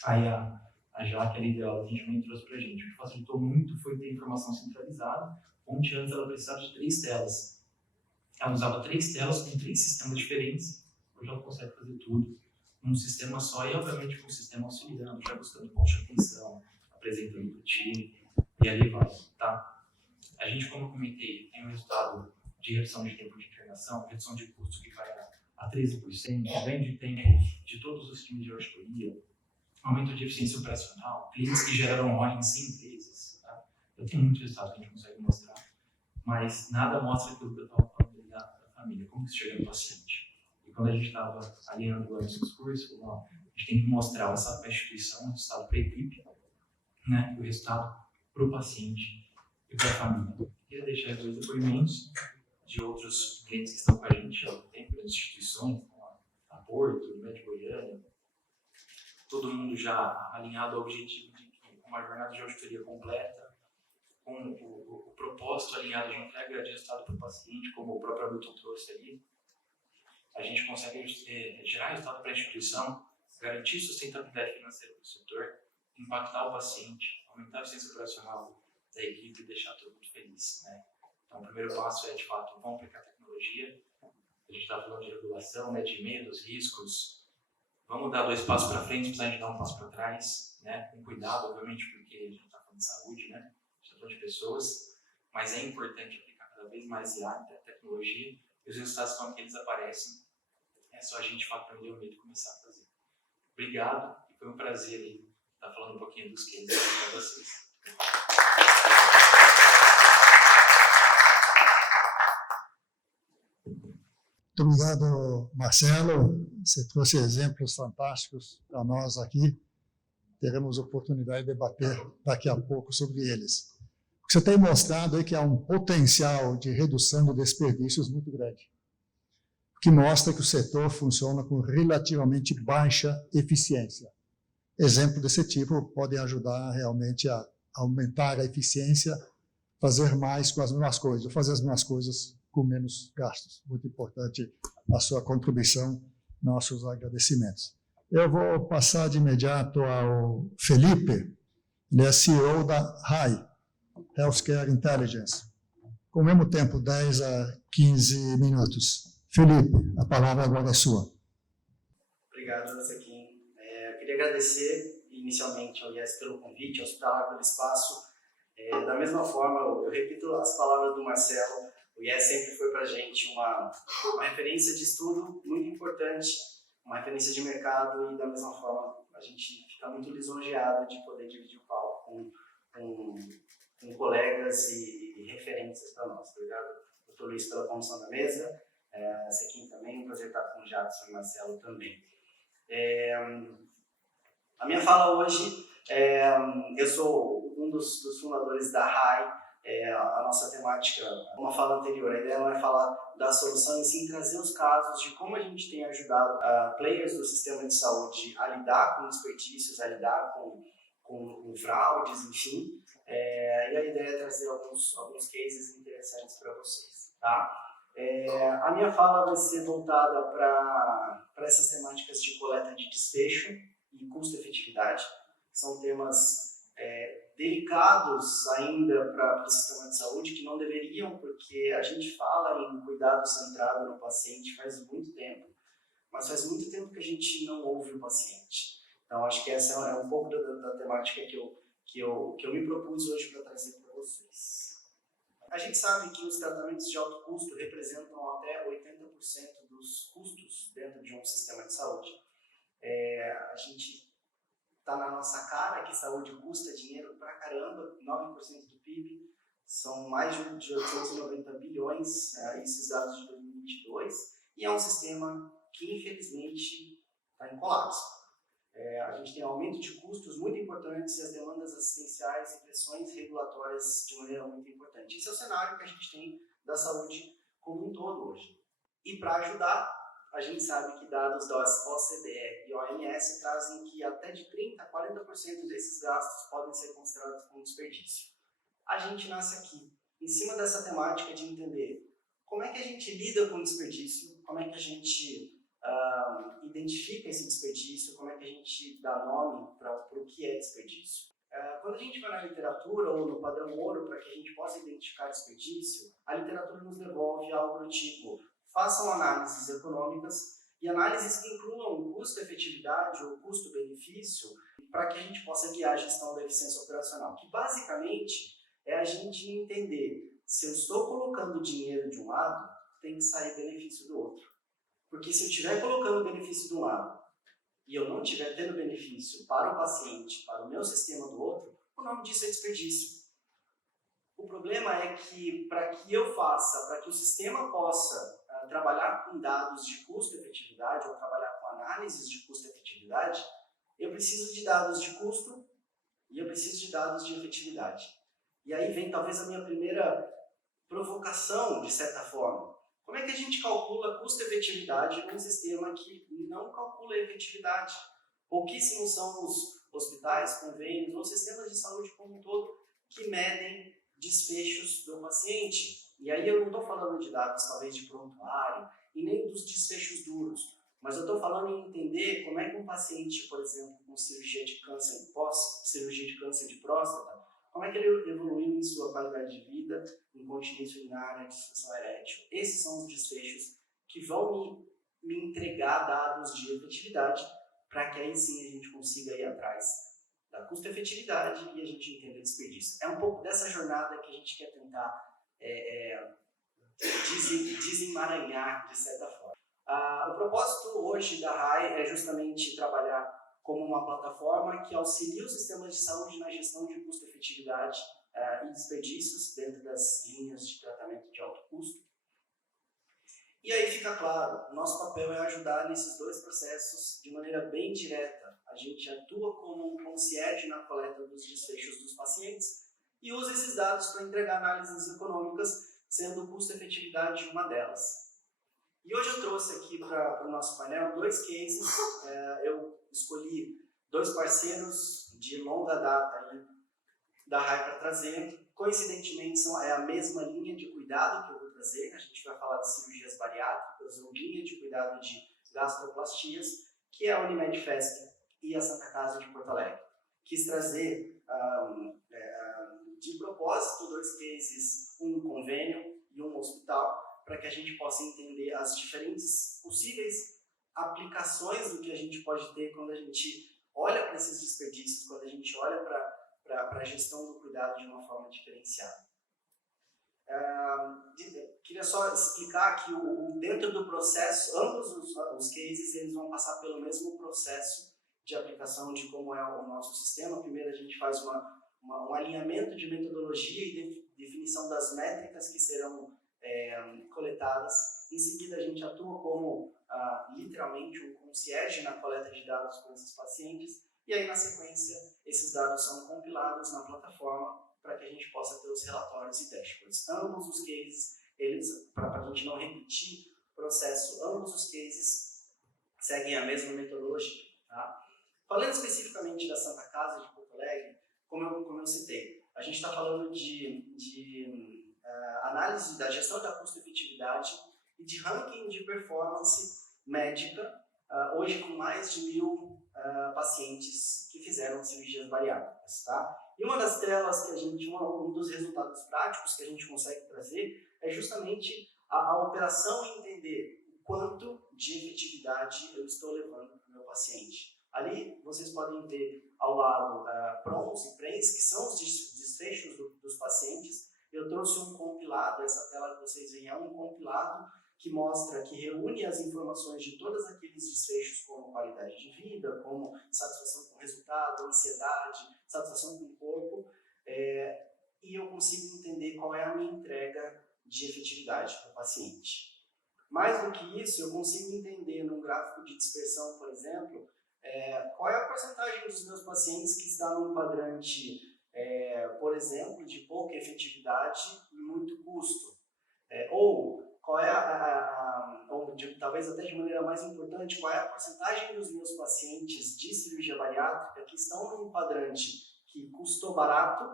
Aí a Jaque, ali dela, a gente também trouxe para a gente. O que facilitou muito foi ter informação centralizada, onde antes ela precisava de 3 telas. Ela usava 3 telas com 3 sistemas diferentes, hoje ela consegue fazer tudo num sistema só e, obviamente, com o sistema auxiliando, já buscando pontos de atenção, apresentando para o time, e ali vai, tá? A gente, como eu comentei, tem um resultado de redução de tempo de internação, redução de custos que vai a 13%, ganho de tempo de todos os times de auditoria, aumento de eficiência operacional, clientes que geraram ROI em 100 vezes, tá? Eu tenho muitos resultados que a gente consegue mostrar, mas nada mostra aquilo que eu estava falando da família, como que chega no paciente. E quando a gente estava alinhando o nosso discurso, a gente tem que mostrar o resultado para a instituição, o resultado para a equipe, né, e o resultado para o paciente e para a família. Eu queria deixar dois depoimentos de outros clientes que estão com a gente há algum tempo, das instituições, como a Porto, o Médico Goiânia, todo mundo já alinhado ao objetivo de uma jornada de auditoria completa, com o propósito alinhado de entrega de resultado para o paciente, como o próprio Hamilton trouxe ali. A gente consegue gerar resultado para a instituição, garantir sustentabilidade financeira para o setor, impactar o paciente, aumentar a eficiência operacional da equipe e deixar todo mundo feliz, né? Então, o primeiro passo é, de fato, vamos aplicar tecnologia. A gente está falando de regulação, né, de medos, riscos. Vamos dar 2 passos para frente, precisar de dar um passo para trás, né? Com cuidado, obviamente, porque a gente está falando de saúde, né? A gente está falando de pessoas, mas é importante aplicar cada vez mais IA, tecnologia, e os resultados são aqueles que aparecem. É só a gente, de fato, aprender o medo e começar a fazer. Obrigado, e foi um prazer aí estar falando um pouquinho dos cases para vocês. Muito obrigado, Marcelo. Você trouxe exemplos fantásticos para nós aqui. Teremos oportunidade de debater daqui a pouco sobre eles. O que você tem mostrado é que há um potencial de redução de desperdícios muito grande, o que mostra que o setor funciona com relativamente baixa eficiência. Exemplos desse tipo podem ajudar realmente a aumentar a eficiência, fazer mais com as mesmas coisas, ou fazer as mesmas coisas com menos gastos. Muito importante a sua contribuição, nossos agradecimentos. Eu vou passar de imediato ao Felipe, ele é CEO da RAI, Healthcare Intelligence. Com o mesmo tempo, 10 a 15 minutos. Felipe, a palavra agora é sua. Obrigado, Zequim. Eu queria agradecer inicialmente ao IES pelo convite, ao Hospitalar pelo espaço. Da mesma forma, eu repito as palavras do Marcelo, o IES sempre foi para a gente uma referência de estudo muito importante, uma referência de mercado, e da mesma forma a gente fica muito lisonjeado de poder dividir o palco com colegas e referências para nós. Obrigado, Dr. Luiz, pela condução da mesa, Zequim também, um prazer estar com o Jadson e o Marcelo também. A minha fala hoje, eu sou um dos fundadores da RAI. A nossa temática, uma fala anterior, a ideia não é falar da solução, e sim trazer os casos de como a gente tem ajudado players do sistema de saúde a lidar com desperdícios, a lidar com fraudes, enfim. E a ideia é trazer alguns cases interessantes para vocês, tá? A minha fala vai ser voltada para essas temáticas de coleta de desfecho e custo-efetividade. São temas delicados ainda para o sistema de saúde, que não deveriam, porque a gente fala em cuidado centrado no paciente faz muito tempo, mas faz muito tempo que a gente não ouve o paciente. Então, acho que essa é um pouco da temática que eu me propus hoje para trazer para vocês. A gente sabe que os tratamentos de alto custo representam até 80% dos custos dentro de um sistema de saúde. A gente está na nossa cara que saúde custa dinheiro pra caramba, 9% do PIB, são mais de 890 bilhões, esses dados de 2022, e é um sistema que infelizmente está em colapso. A gente tem aumento de custos muito importantes e as demandas assistenciais e pressões regulatórias de maneira muito importante. Esse é o cenário que a gente tem da saúde como um todo hoje. E para ajudar, a gente sabe que dados das OCDE e OMS trazem que até de 30% a 40% desses gastos podem ser considerados como desperdício. A gente nasce aqui, em cima dessa temática de entender como é que a gente lida com o desperdício, como é que a gente identifica esse desperdício, como é que a gente dá nome para o que é desperdício. Quando a gente vai na literatura ou no padrão ouro para que a gente possa identificar desperdício, a literatura nos devolve algo do tipo: façam análises econômicas e análises que incluam custo-efetividade ou custo-benefício para que a gente possa guiar a gestão da eficiência operacional, que basicamente é a gente entender se eu estou colocando dinheiro de um lado, tem que sair benefício do outro. Porque se eu estiver colocando benefício de um lado e eu não estiver tendo benefício para o paciente, para o meu sistema do outro, o nome disso é desperdício. O problema é que, para que eu faça, para que o sistema possa trabalhar com dados de custo-efetividade ou trabalhar com análises de custo-efetividade, eu preciso de dados de custo e eu preciso de dados de efetividade. E aí vem talvez a minha primeira provocação, de certa forma. Como é que a gente calcula custo-efetividade num sistema que não calcula efetividade? Pouquíssimos são os hospitais, convênios ou sistemas de saúde como um todo que medem desfechos do paciente. E aí eu não estou falando de dados talvez de prontuário e nem dos desfechos duros, mas eu estou falando em entender como é que um paciente, por exemplo, com cirurgia de câncer de próstata, como é que ele evoluiu em sua qualidade de vida, incontinência urinária, disfunção erétil. Esses são os desfechos que vão me entregar dados de efetividade para que aí sim a gente consiga ir atrás da custo-efetividade e a gente entenda o desperdício. É um pouco dessa jornada que a gente quer tentar desemaranhar, de certa forma. O propósito hoje da RAI é justamente trabalhar como uma plataforma que auxilia os sistemas de saúde na gestão de custo-efetividade e desperdícios dentro das linhas de tratamento de alto custo. E aí fica claro, o nosso papel é ajudar nesses dois processos de maneira bem direta. A gente atua como um concierge na coleta dos desfechos dos pacientes e usa esses dados para entregar análises econômicas, sendo o custo-efetividade uma delas. E hoje eu trouxe aqui para o nosso painel 2 cases. Eu escolhi 2 parceiros de longa data aí da RAI para trazer. Coincidentemente, é a mesma linha de cuidado que eu vou trazer. A gente vai falar de cirurgias bariátricas ou linha de cuidado de gastroplastias, que é a Unimed Fesp e a Santa Casa de Porto Alegre. Quis trazer, de propósito, 2 cases, um convênio e um hospital, para que a gente possa entender as diferentes possíveis aplicações do que a gente pode ter quando a gente olha para esses desperdícios, quando a gente olha para a gestão do cuidado de uma forma diferenciada. Queria só explicar que dentro do processo, ambos os cases eles vão passar pelo mesmo processo de aplicação de como é o nosso sistema. Primeiro a gente faz um alinhamento de metodologia e definição das métricas que serão coletadas. Em seguida, a gente atua como literalmente um concierge na coleta de dados com esses pacientes. E aí, na sequência, esses dados são compilados na plataforma para que a gente possa ter os relatórios e dashboards. Ambos os cases, para a gente não repetir o processo, ambos os cases seguem a mesma metodologia. Tá? Falando especificamente da Santa Casa de Porto Alegre, como eu citei, a gente está falando de análise da gestão da custo-efetividade e de ranking de performance médica, hoje com mais de 1.000 pacientes que fizeram cirurgias bariátricas. Tá? E uma das telas que um dos resultados práticos que a gente consegue trazer é justamente a operação e entender o quanto de efetividade eu estou levando para o meu paciente. Ali vocês podem ver ao lado PRONs e PRENs, que são os desfechos dos pacientes. Eu trouxe um compilado, essa tela que vocês veem é um compilado que mostra, que reúne as informações de todos aqueles desfechos, como qualidade de vida, como satisfação com o resultado, ansiedade, satisfação com o corpo, e eu consigo entender qual é a minha entrega de efetividade para o paciente. Mais do que isso, eu consigo entender num gráfico de dispersão, por exemplo, qual é a porcentagem dos meus pacientes que está num quadrante, por exemplo, de pouca efetividade e muito custo. Ou qual é talvez até de maneira mais importante, qual é a porcentagem dos meus pacientes de cirurgia bariátrica que estão num quadrante que custou barato,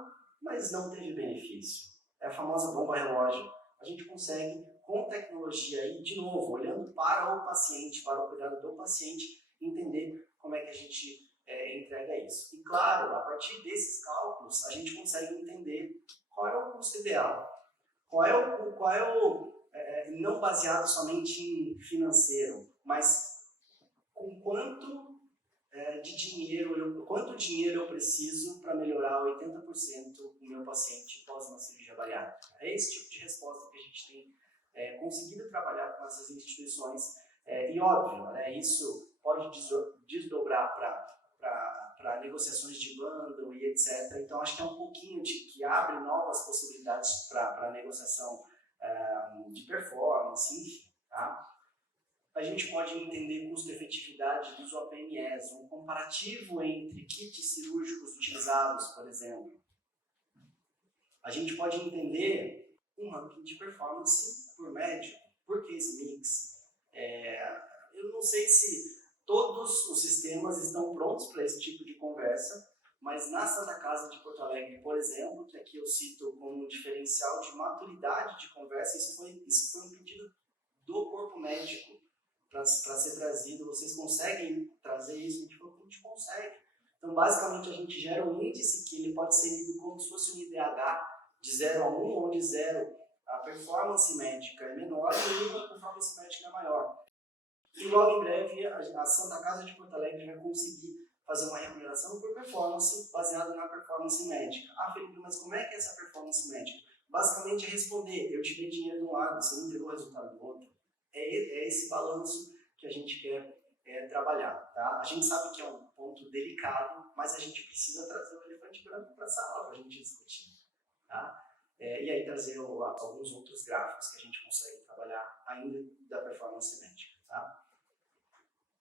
mas não teve benefício. É a famosa bomba relógio. A gente consegue, com tecnologia aí, de novo, olhando para o paciente, para o cuidado do paciente, entender como é que a gente entrega isso. E claro, a partir desses cálculos, a gente consegue entender qual é o custo ideal. Qual é o não baseado somente em financeiro, mas com quanto dinheiro eu preciso para melhorar 80% o meu paciente pós uma cirurgia bariátrica. É esse tipo de resposta que a gente tem conseguido trabalhar com essas instituições. E óbvio, né, isso pode desdobrar para negociações de bundle e etc. Então, acho que é um pouquinho que abre novas possibilidades para negociação de performance, enfim. Tá? A gente pode entender custo-efetividade dos OPMEs, um comparativo entre kits cirúrgicos utilizados, por exemplo. A gente pode entender um ranking de performance por médico, por case mix. Eu não sei se todos os sistemas estão prontos para esse tipo de conversa, mas na Santa Casa de Porto Alegre, por exemplo, que aqui eu cito como um diferencial de maturidade de conversa, isso foi um pedido do corpo médico para ser trazido. Vocês conseguem trazer isso? A gente consegue. Então, basicamente, a gente gera um índice que ele pode ser lido como se fosse um IDH de 0 a 1, onde 0 a performance médica é menor e 1 a performance médica é maior. E logo em breve, a Santa Casa de Porto Alegre vai conseguir fazer uma remuneração por performance baseada na performance médica. Ah, Felipe, mas como é que é essa performance médica? Basicamente é responder, eu te dei dinheiro de um lado, você não entregou o resultado do outro. É esse balanço que a gente quer trabalhar. Tá? A gente sabe que é um ponto delicado, mas a gente precisa trazer o elefante branco para a sala para a gente discutir. Tá? E aí trazer alguns outros gráficos que a gente consegue trabalhar ainda da performance médica. Tá?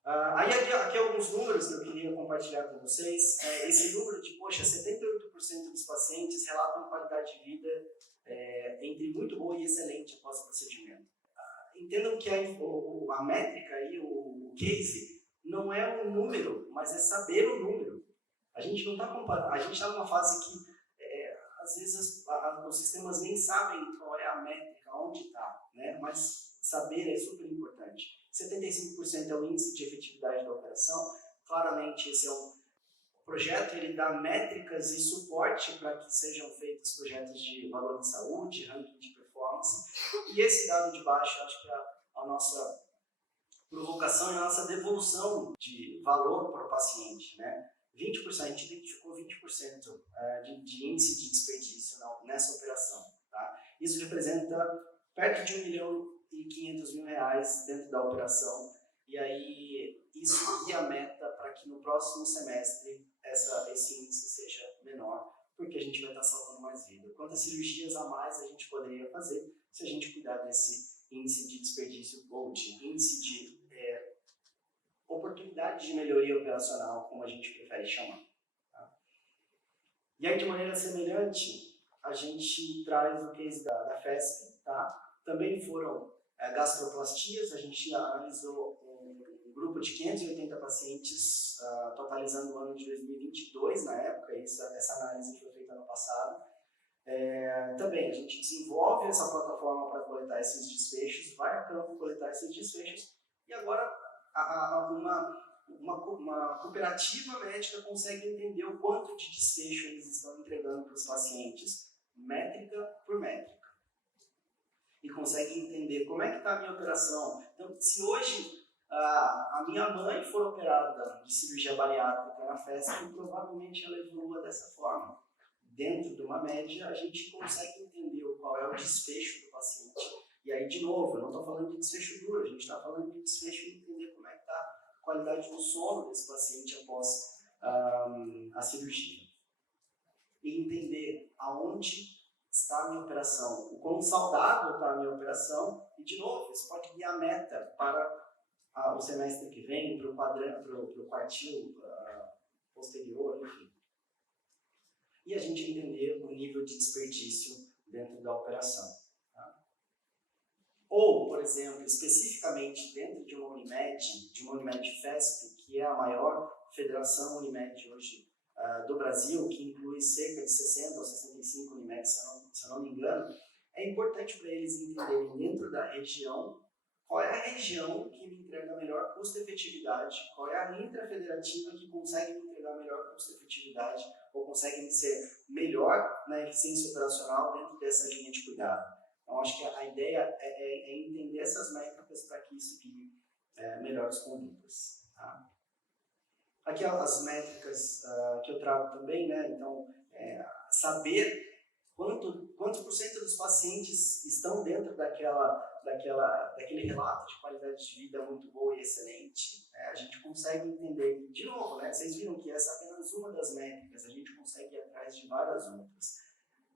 Aí aqui alguns números que eu queria compartilhar com vocês. Esse número de, 78% dos pacientes relatam qualidade de vida entre muito boa e excelente após o procedimento. Entendam que a métrica aí, o case, não é um número, mas é saber o número. A gente não está comparando, a gente está numa fase que às vezes os sistemas nem sabem qual é a métrica, onde está, né? Mas saber é super importante. 75% é o índice de efetividade da operação. Claramente esse é um projeto, ele dá métricas e suporte para que sejam feitos projetos de valor de saúde, ranking de performance. E esse dado de baixo, acho que é a nossa provocação e a nossa devolução de valor para o paciente, né? 20%, a gente identificou 20% de índice de desperdício nessa operação. Tá? Isso representa perto de R$1.500.000 dentro da operação. E aí, isso guia a meta para que no próximo semestre esse índice seja menor, porque a gente vai estar salvando mais vida. Quantas cirurgias a mais a gente poderia fazer se a gente cuidar desse índice de desperdício ou de índice de oportunidade de melhoria operacional, como a gente prefere chamar. Tá? E aí, de maneira semelhante, a gente traz o case da FESP. Tá? Também foram gastroplastias, a gente analisou um grupo de 580 pacientes, totalizando o ano de 2022, na época, essa análise foi feita no passado. Também a gente desenvolve essa plataforma para coletar esses desfechos, vai a campo coletar esses desfechos, e agora uma cooperativa médica consegue entender o quanto de desfecho eles estão entregando para os pacientes, métrica por métrica. E consegue entender como é que está a minha operação. Então, se hoje a minha mãe for operada de cirurgia bariátrica na FESP, provavelmente ela evolua dessa forma. Dentro de uma média, a gente consegue entender qual é o desfecho do paciente. E aí, de novo, eu não estou falando de desfecho duro, a gente está falando de desfecho e entender como é que está a qualidade do sono desse paciente após a cirurgia. E entender aonde está a minha operação, o quão saudável está a minha operação, e de novo, isso pode guiar a meta para o semestre que vem, para o quartil posterior, enfim. E a gente entender o nível de desperdício dentro da operação. Tá? Ou, por exemplo, especificamente dentro de uma Unimed FESP, que é a maior federação Unimed hoje do Brasil, que inclui cerca de 60 ou 65 Unimed, se eu não me engano, é importante para eles entenderem dentro da região qual é a região que me entrega a melhor custo-efetividade, qual é a intrafederativa que consegue me entregar a melhor custo-efetividade ou consegue ser melhor na eficiência operacional dentro dessa linha de cuidado. Então, acho que a ideia é entender essas métricas para que isso guie melhores condutas. Tá? Aqui as métricas que eu trago também, né? Então, saber quantos por cento dos pacientes estão dentro daquele relato de qualidade de vida muito boa e excelente. A gente consegue entender, de novo, né? Vocês viram que essa é apenas uma das métricas, a gente consegue ir atrás de várias outras.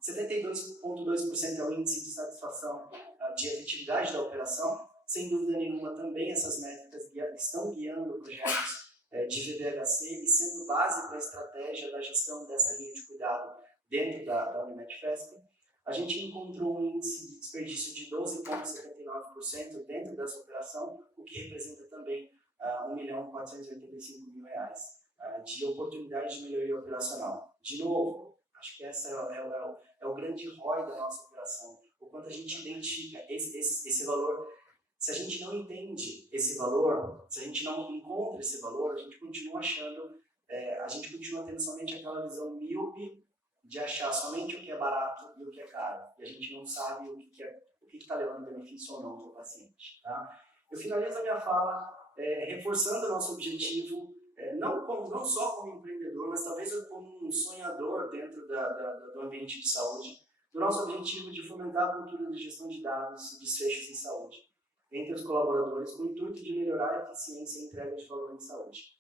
72,2% é o índice de satisfação de efetividade da operação. Sem dúvida nenhuma, também essas métricas estão guiando projetos de VBHC e sendo base para a estratégia da gestão dessa linha de cuidado dentro da Unimed FESP. A gente encontrou um índice de desperdício de 12,79% dentro dessa operação, o que representa também R$1.485.000 de oportunidade de melhoria operacional. De novo, acho que essa é o grande ROI da nossa operação, o quanto a gente identifica esse valor. Se a gente não entende esse valor, se a gente não encontra esse valor, a gente continua achando, a gente continua tendo somente aquela visão míope de achar somente o que é barato e o que é caro. E a gente não sabe o que está levando benefício ou não para o paciente. Tá? Eu finalizo a minha fala reforçando o nosso objetivo, não só como empreendedor, mas talvez como um sonhador dentro do ambiente de saúde, do nosso objetivo de fomentar a cultura de gestão de dados e desfechos em saúde entre os colaboradores, com o intuito de melhorar a eficiência e entrega de valor em saúde.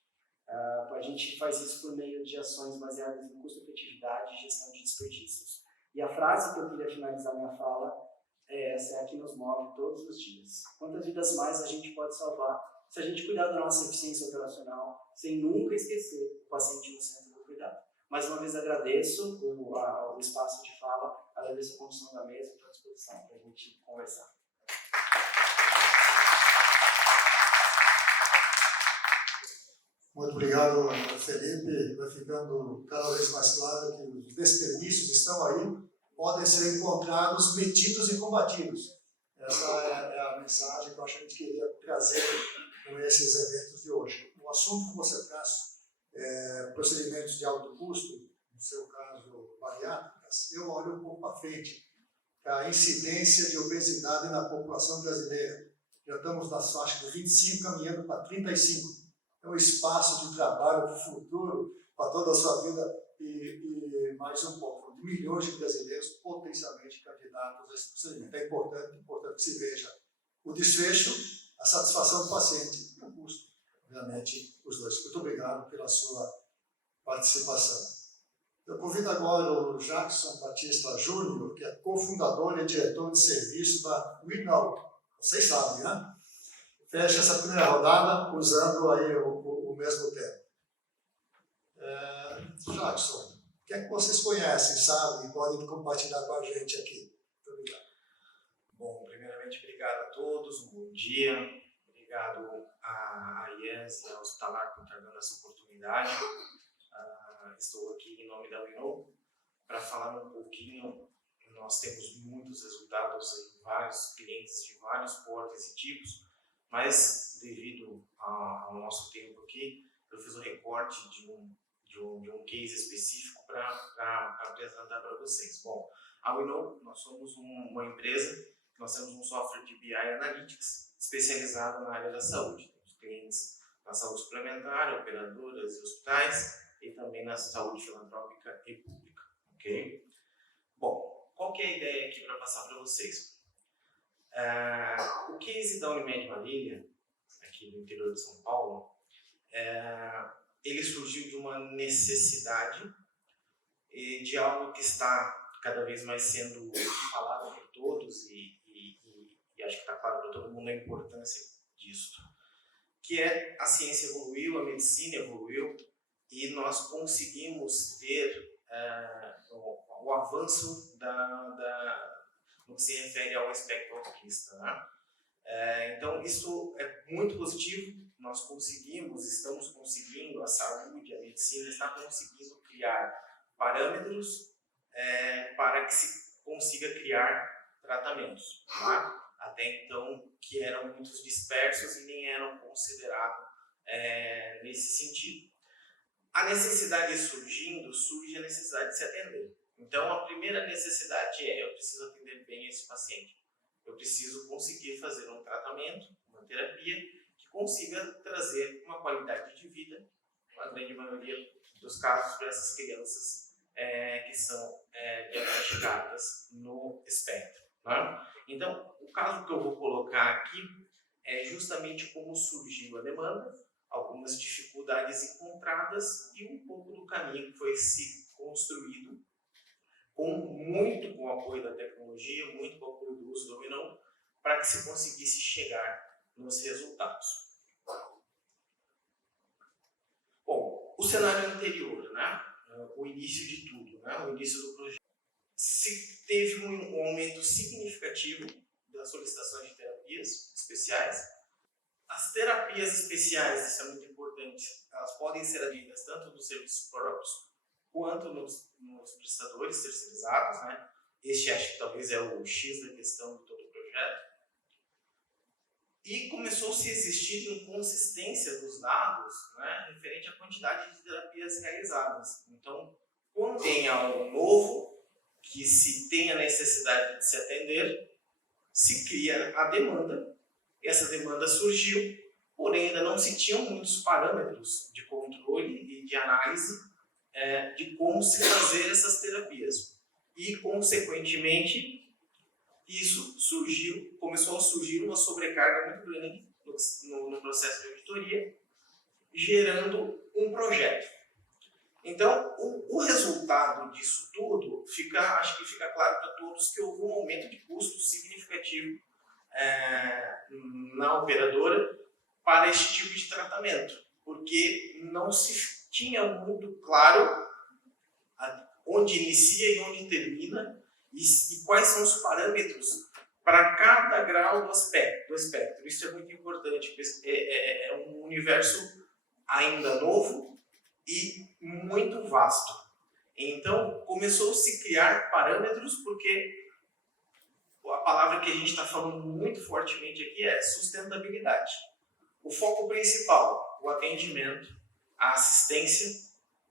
A gente faz isso por meio de ações baseadas em custo-efetividade e gestão de desperdícios. E a frase que eu queria finalizar minha fala essa, é a que nos move todos os dias. Quantas vidas mais a gente pode salvar se a gente cuidar da nossa eficiência operacional, sem nunca esquecer o paciente no centro do cuidado. Mais uma vez agradeço o espaço de fala, agradeço a condução da mesa e estou à disposição para a gente conversar. Muito obrigado, Felipe. Vai ficando cada vez mais claro que os desperdícios estão aí, podem ser encontrados, medidos e combatidos. Essa é a mensagem que eu acho que a gente queria trazer com esses eventos de hoje. O assunto que você traz, procedimentos de alto custo, no seu caso, bariátricas, eu olho um pouco para frente, a incidência de obesidade na população brasileira. Já estamos nas faixas de 25, caminhando para 35. É um espaço de trabalho futuro para toda a sua vida e mais um pouco, de milhões de brasileiros potencialmente candidatos a esse procedimento. É importante que se veja o desfecho, a satisfação do paciente e o custo, obviamente, os dois. Muito obrigado pela sua participação. Eu convido agora o Jackson Batista Júnior, que é cofundador e diretor de serviço da WeKnow. Vocês sabem, né? Fecha essa primeira rodada usando aí o mesmo tema. Jackson, o que é que vocês conhecem, sabem e podem compartilhar com a gente aqui? Muito obrigado. Bom, primeiramente, obrigado a todos, um bom dia. Obrigado à IES e ao Hospitalar por estar dando essa oportunidade. Estou aqui em nome da WeKnow para falar um pouquinho. Nós temos muitos resultados em vários clientes de vários portes e tipos, mas devido ao nosso tempo aqui, eu fiz um recorte de um case específico para apresentar para vocês. Bom, a WeKnow, nós somos uma empresa, nós temos um software de BI Analytics especializado na área da saúde. Temos clientes na saúde suplementar, operadoras e hospitais, e também na saúde filantrópica e pública. Ok? Bom, qual que é a ideia aqui para passar para vocês? O case da Unimed Marília, aqui no interior de São Paulo, ele surgiu de uma necessidade de algo que está cada vez mais sendo falado por todos e acho que está claro para todo mundo a importância disso, que é a ciência evoluiu, a medicina evoluiu e nós conseguimos ter o avanço no que se refere ao aspecto autista, né? Então, isso é muito positivo. Nós estamos conseguindo, a saúde, a medicina está conseguindo criar parâmetros para que se consiga criar tratamentos, né? Até então, que eram muito dispersos e nem eram considerados nesse sentido. A necessidade surge a necessidade de se atender. Então, a primeira necessidade eu preciso atender bem esse paciente. Eu preciso conseguir fazer um tratamento, uma terapia, que consiga trazer uma qualidade de vida, a grande maioria dos casos, para essas crianças que são diagnosticadas no espectro. Né? Então, o caso que eu vou colocar aqui é justamente como surgiu a demanda, algumas dificuldades encontradas e um pouco do caminho que foi se construído, muito com o apoio da tecnologia, muito com o apoio do uso do Dominó, para que se conseguisse chegar nos resultados. Bom, o cenário anterior, né? O início de tudo, né? O início do projeto, se teve um aumento significativo das solicitações de terapias especiais. As terapias especiais, isso é muito importante, elas podem ser adquiridas tanto nos serviços próprios quanto nos prestadores terceirizados, né? Este acho que talvez é o X da questão de todo o projeto. E começou-se a existir inconsistência dos dados, né, referente à quantidade de terapias realizadas. Então, quando tem algo novo, que se tem a necessidade de se atender, se cria a demanda, e essa demanda surgiu, porém ainda não se tinham muitos parâmetros de controle e de análise de como se fazer essas terapias. E, consequentemente, isso começou a surgir uma sobrecarga muito grande no processo de auditoria, gerando um projeto. Então, o resultado disso tudo, acho que fica claro para todos que houve um aumento de custo significativo na operadora para esse tipo de tratamento, porque não se tinha muito claro onde inicia e onde termina e quais são os parâmetros para cada grau do espectro. Isso é muito importante, porque é um universo ainda novo e muito vasto. Então, começou-se a criar parâmetros, porque a palavra que a gente está falando muito fortemente aqui é sustentabilidade. O foco principal, o atendimento, a assistência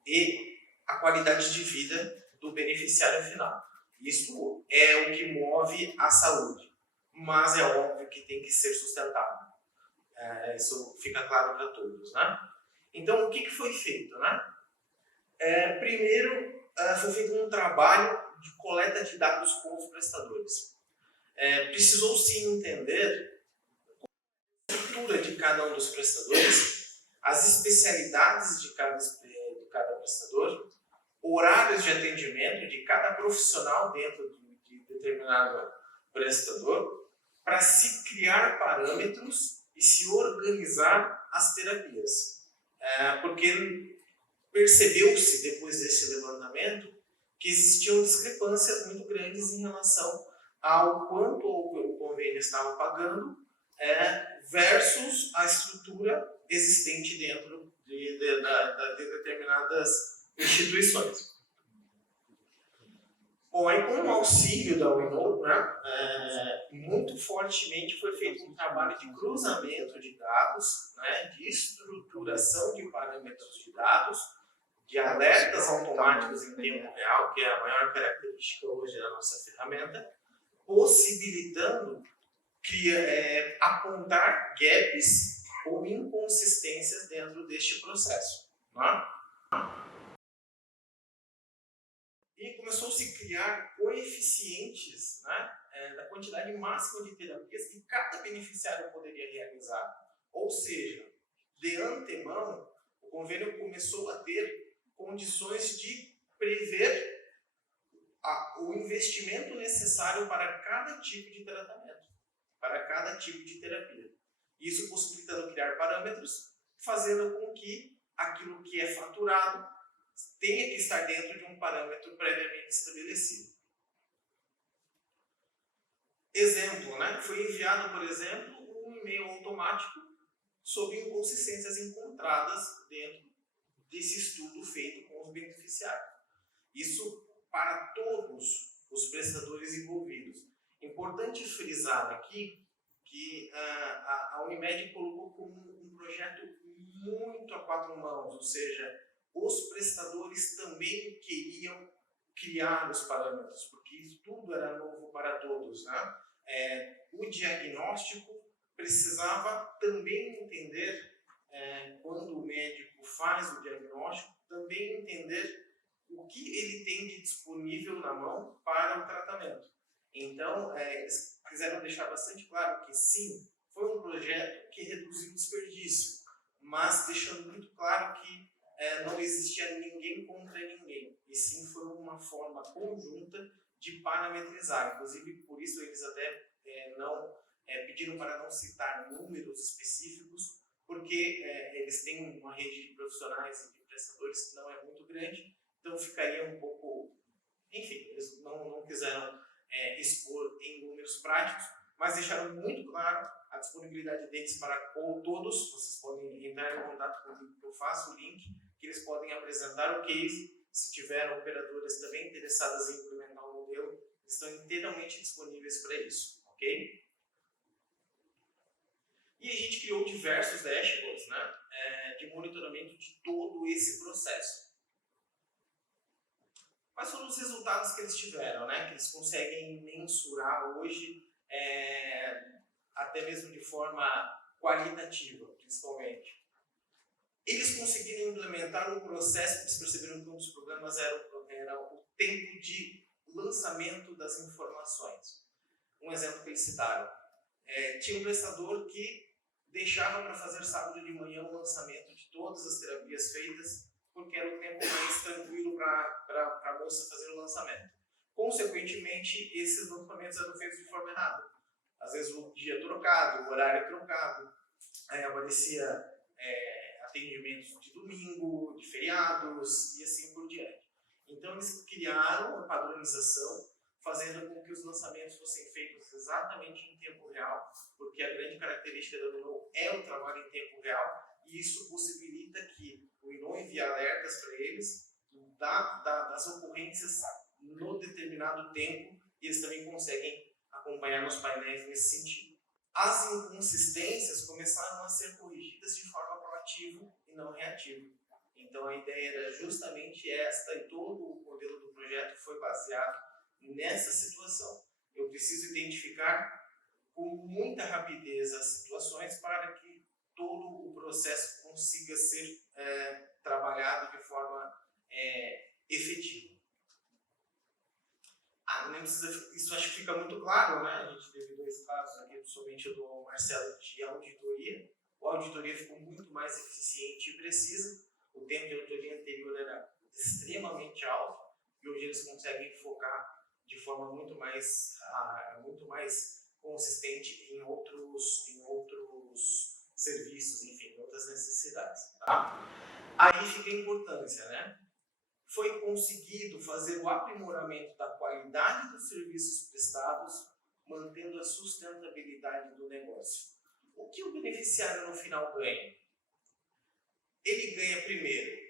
e a qualidade de vida do beneficiário final. Isso é o que move a saúde, mas é óbvio que tem que ser sustentável. Isso fica claro para todos, né? Então, o que foi feito, né? Primeiro, foi feito um trabalho de coleta de dados com os prestadores. Precisou-se entender a estrutura de cada um dos prestadores, as especialidades de cada prestador, horários de atendimento de cada profissional dentro de determinado prestador, para se criar parâmetros e se organizar as terapias. Porque percebeu-se, depois desse levantamento, que existiam discrepâncias muito grandes em relação ao quanto o convênio estava pagando versus a estrutura existente dentro de determinadas instituições. Bom, aí com o auxílio da UNO, né, muito fortemente foi feito um trabalho de cruzamento de dados, né, de estruturação de parâmetros de dados, de alertas automáticos em tempo real, que é a maior característica hoje da nossa ferramenta, possibilitando apontar gaps ou inconsistências dentro deste processo. Né? E começou-se a criar coeficientes, né, da quantidade máxima de terapias que cada beneficiário poderia realizar. Ou seja, de antemão, o convênio começou a ter condições de prever o investimento necessário para cada tipo de tratamento, para cada tipo de terapia. Isso possibilitando criar parâmetros, fazendo com que aquilo que é faturado tenha que estar dentro de um parâmetro previamente estabelecido. Exemplo, né? Foi enviado, por exemplo, um e-mail automático sobre inconsistências encontradas dentro desse estudo feito com os beneficiários. Isso para todos os prestadores envolvidos. Importante frisar aqui que a Unimed colocou como um projeto muito a quatro mãos, ou seja, os prestadores também queriam criar os parâmetros, porque isso tudo era novo para todos, né? O diagnóstico precisava também entender, quando o médico faz o diagnóstico, também entender o que ele tem de disponível na mão para o tratamento. Então, eles quiseram deixar bastante claro que sim, foi um projeto que reduziu o desperdício, mas deixando muito claro que não existia ninguém contra ninguém, e sim foi uma forma conjunta de parametrizar. Inclusive, por isso eles até não pediram para não citar números específicos, porque eles têm uma rede de profissionais e de prestadores que não é muito grande, então ficaria um pouco... Enfim, eles não quiseram expor em números práticos, mas deixaram muito claro a disponibilidade deles para todos. Vocês podem entrar em contato comigo, que eu faço o link, que eles podem apresentar o case. Se tiver operadoras também interessadas em implementar o modelo, estão inteiramente disponíveis para isso, ok? E a gente criou diversos dashboards, né, de monitoramento de todo esse processo. Quais foram os resultados que eles tiveram, né, que eles conseguem mensurar hoje, até mesmo de forma qualitativa, principalmente? Eles conseguiram implementar um processo, eles perceberam que um dos problemas era o tempo de lançamento das informações. Um exemplo que eles citaram, tinha um prestador que deixava para fazer sábado de manhã o lançamento de todas as terapias feitas, porque era o tempo mais tranquilo para a moça fazer o lançamento. Consequentemente, esses lançamentos eram feitos de forma errada. Às vezes o dia trocado, o horário trocado, aí aparecia atendimentos de domingo, de feriados e assim por diante. Então eles criaram uma padronização, fazendo com que os lançamentos fossem feitos exatamente em tempo real, porque a grande característica da Inon é o trabalho em tempo real, e isso possibilita que o Inon envie alertas para eles das ocorrências no determinado tempo, e eles também conseguem acompanhar nos painéis nesse sentido. As inconsistências começaram a ser corrigidas de forma proativa e não reativa. Então a ideia era justamente esta, e todo o modelo do projeto foi baseado nessa situação. Eu preciso identificar com muita rapidez as situações para que todo o processo consiga ser trabalhado de forma efetiva. Não precisa, isso acho que fica muito claro, né? A gente teve 2 casos aqui, somente o do Marcelo, de auditoria. A auditoria ficou muito mais eficiente e precisa. O tempo de auditoria anterior era extremamente alto, e hoje eles conseguem focar de forma muito mais consistente em outros serviços, enfim, em outras necessidades. Tá? Aí fica a importância, né? Foi conseguido fazer o aprimoramento da qualidade dos serviços prestados, mantendo a sustentabilidade do negócio. O que o beneficiário no final ganha? Ele ganha primeiro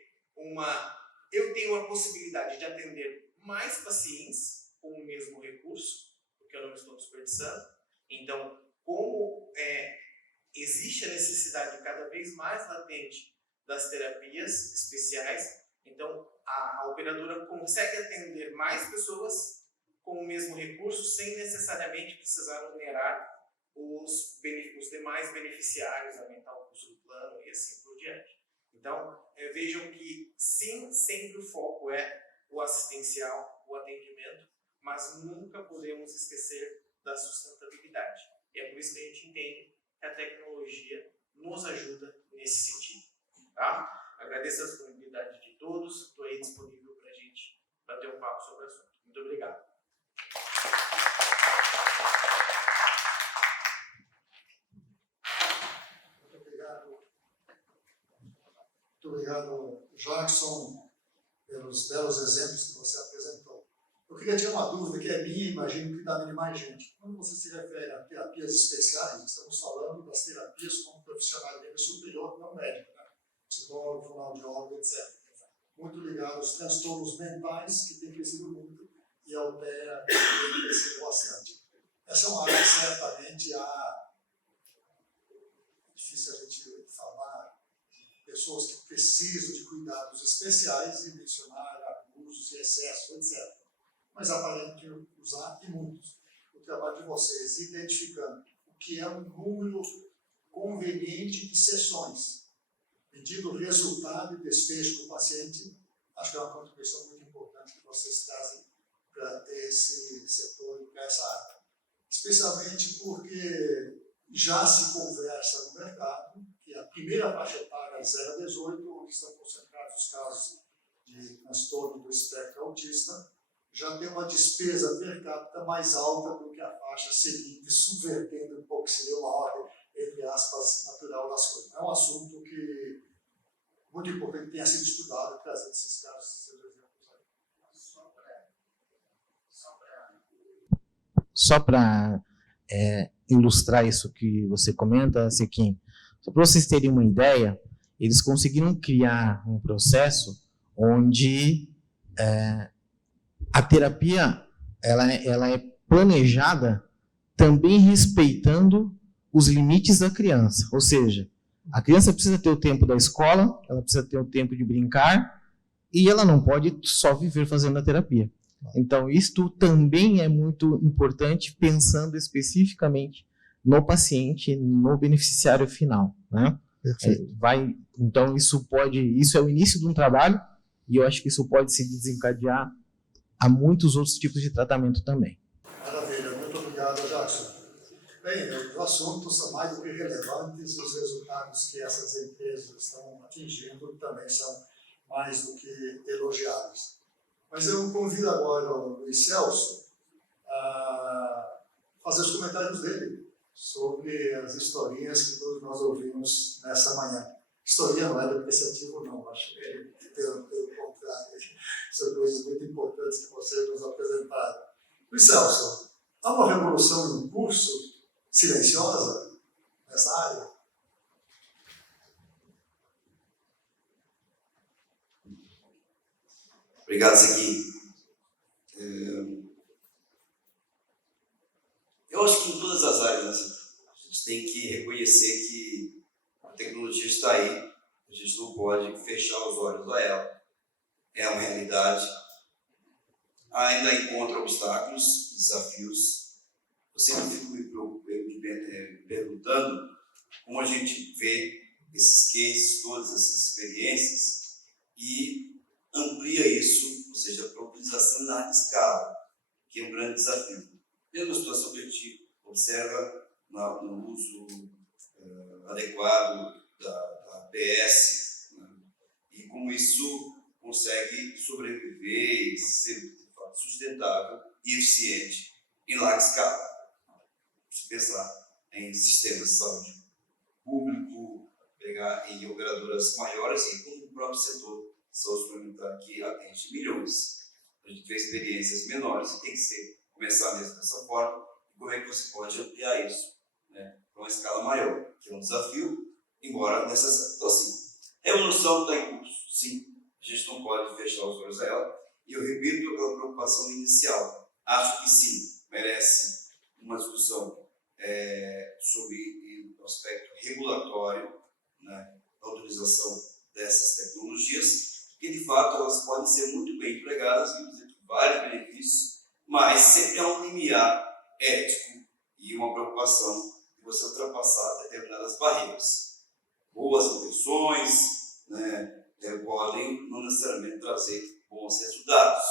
eu tenho a possibilidade de atender mais pacientes com o mesmo recurso, porque eu não estou desperdiçando. Então, como existe a necessidade cada vez mais latente das terapias especiais, então a operadora consegue atender mais pessoas com o mesmo recurso sem necessariamente precisar onerar os demais beneficiários, aumentar o custo do plano e assim por diante. Então, vejam que sim, sempre o foco é o assistencial, o atendimento, mas nunca podemos esquecer da sustentabilidade. E é por isso que a gente entende que a tecnologia nos ajuda nesse sentido. Tá? Agradeço a disponibilidade de todos, estou aí disponível para a gente bater um papo sobre o assunto. Muito obrigado. Muito obrigado, Jackson, pelos belos exemplos que você apresentou. Eu queria tirar uma dúvida que é minha e imagino que da de mais gente. Quando você se refere a terapias especiais, estamos falando das terapias como profissional de nível superior, não médico, né? Psicólogo, fonoaudiólogo, etc. Muito ligado aos transtornos mentais, que tem crescido muito e a UTEA tem crescido bastante. Essa é uma área que certamente difícil a gente falar, pessoas que precisam de cuidados especiais e mencionar abusos e excessos, etc. Mas aparentemente usar e muitos. O trabalho de vocês, identificando o que é um número conveniente de sessões, medindo o resultado e desfecho do paciente. Acho que é uma contribuição muito importante que vocês trazem para esse setor e para essa área. Especialmente porque já se conversa no mercado que a primeira faixa etária 0 a 18, onde estão concentrados os casos de transtorno do espectro autista, já tem uma despesa per capita mais alta do que a faixa seguinte, subvertendo um pouco, que seria uma ordem, entre aspas, natural das coisas. É um assunto que muito importante que tenha sido estudado, trazendo esses casos, seus exemplos aí. Só para ilustrar isso que você comenta, Sequim, só para vocês terem uma ideia, eles conseguiram criar um processo onde a terapia ela é planejada também respeitando os limites da criança. Ou seja, a criança precisa ter o tempo da escola, ela precisa ter o tempo de brincar e ela não pode só viver fazendo a terapia. Então, isto também é muito importante, pensando especificamente no paciente, no beneficiário final, né? Então, isso é o início de um trabalho e eu acho que isso pode se desencadear a muitos outros tipos de tratamento também. Maravilha, muito obrigado, Jackson. Bem, os assuntos são mais do que relevantes, os resultados que essas empresas estão atingindo também são mais do que elogiáveis. Mas eu convido agora o Luiz Celso a fazer os comentários dele sobre as historinhas que todos nós ouvimos nessa manhã. Historinha não é depreciativo, não, acho que pelo contrário, são coisas muito importantes que vocês nos apresentaram. Luiz Celso, há uma revolução em curso, silenciosa, nessa área? Obrigado, Segui. Eu acho que em todas as áreas a gente tem que reconhecer que a tecnologia está aí, a gente não pode fechar os olhos a ela. É uma realidade. Ainda encontra obstáculos, desafios. Eu sempre fico me perguntando como a gente vê esses cases, todas essas experiências e amplia isso, ou seja, para a utilização em larga escala, que é um grande desafio. Mesma situação que a gente observa no uso adequado da APS, né? E como isso consegue sobreviver e ser sustentável e eficiente em larga escala. Se pensar em sistemas de saúde público, pegar em operadoras maiores e com o próprio setor de saúde suplementar que atende milhões. A gente vê experiências menores e tem que começar mesmo dessa forma. E como é que você pode ampliar isso, né, para uma escala maior, que é um desafio, embora necessário. Então, assim, a evolução está em curso, sim. A gente não pode fechar os olhos a ela. E eu repito aquela preocupação inicial. Acho que sim, merece uma discussão sobre o aspecto regulatório, né, da utilização dessas tecnologias, que de fato elas podem ser muito bem empregadas e vários benefícios, mas sempre há um limiar ético e uma preocupação de você ultrapassar determinadas barreiras. Boas intenções, né, podem não necessariamente trazer bons resultados.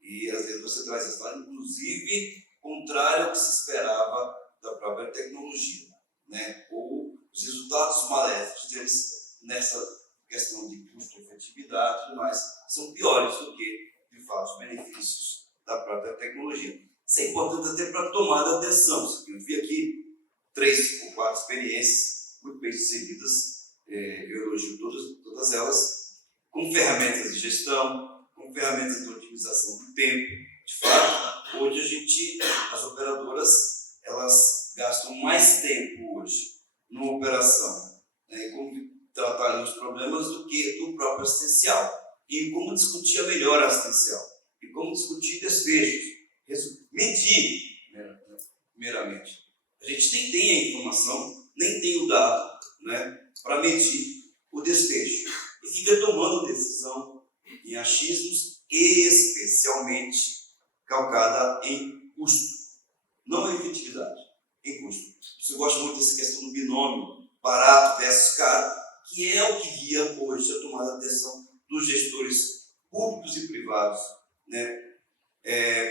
E às vezes você traz resultado, inclusive, contrário ao que se esperava da própria tecnologia, né? Ou os resultados maléficos deles nessa questão de custo-efetividade e tudo mais são piores do que, de fato, os benefícios da própria tecnologia. Isso é importante até para tomar a decisão. Eu vi aqui 3 ou 4 experiências muito bem sucedidas, eu elogio todas elas, com ferramentas de gestão, com ferramentas de otimização do tempo. De fato, hoje as operadoras, elas gastam mais tempo hoje numa operação, né, como tratar os problemas do que no próprio assistencial. E como discutir a melhor assistencial. E como discutir desfechos. Medir, primeiramente. A gente nem tem a informação, nem tem o dado, né, para medir o desfecho. E fica tomando decisão em achismos, especialmente calcada em custo. Não em efetividade, em custo. Você gosta muito dessa questão do binômio, barato versus caro, que é o que guia hoje a tomada de decisão dos gestores públicos e privados, né?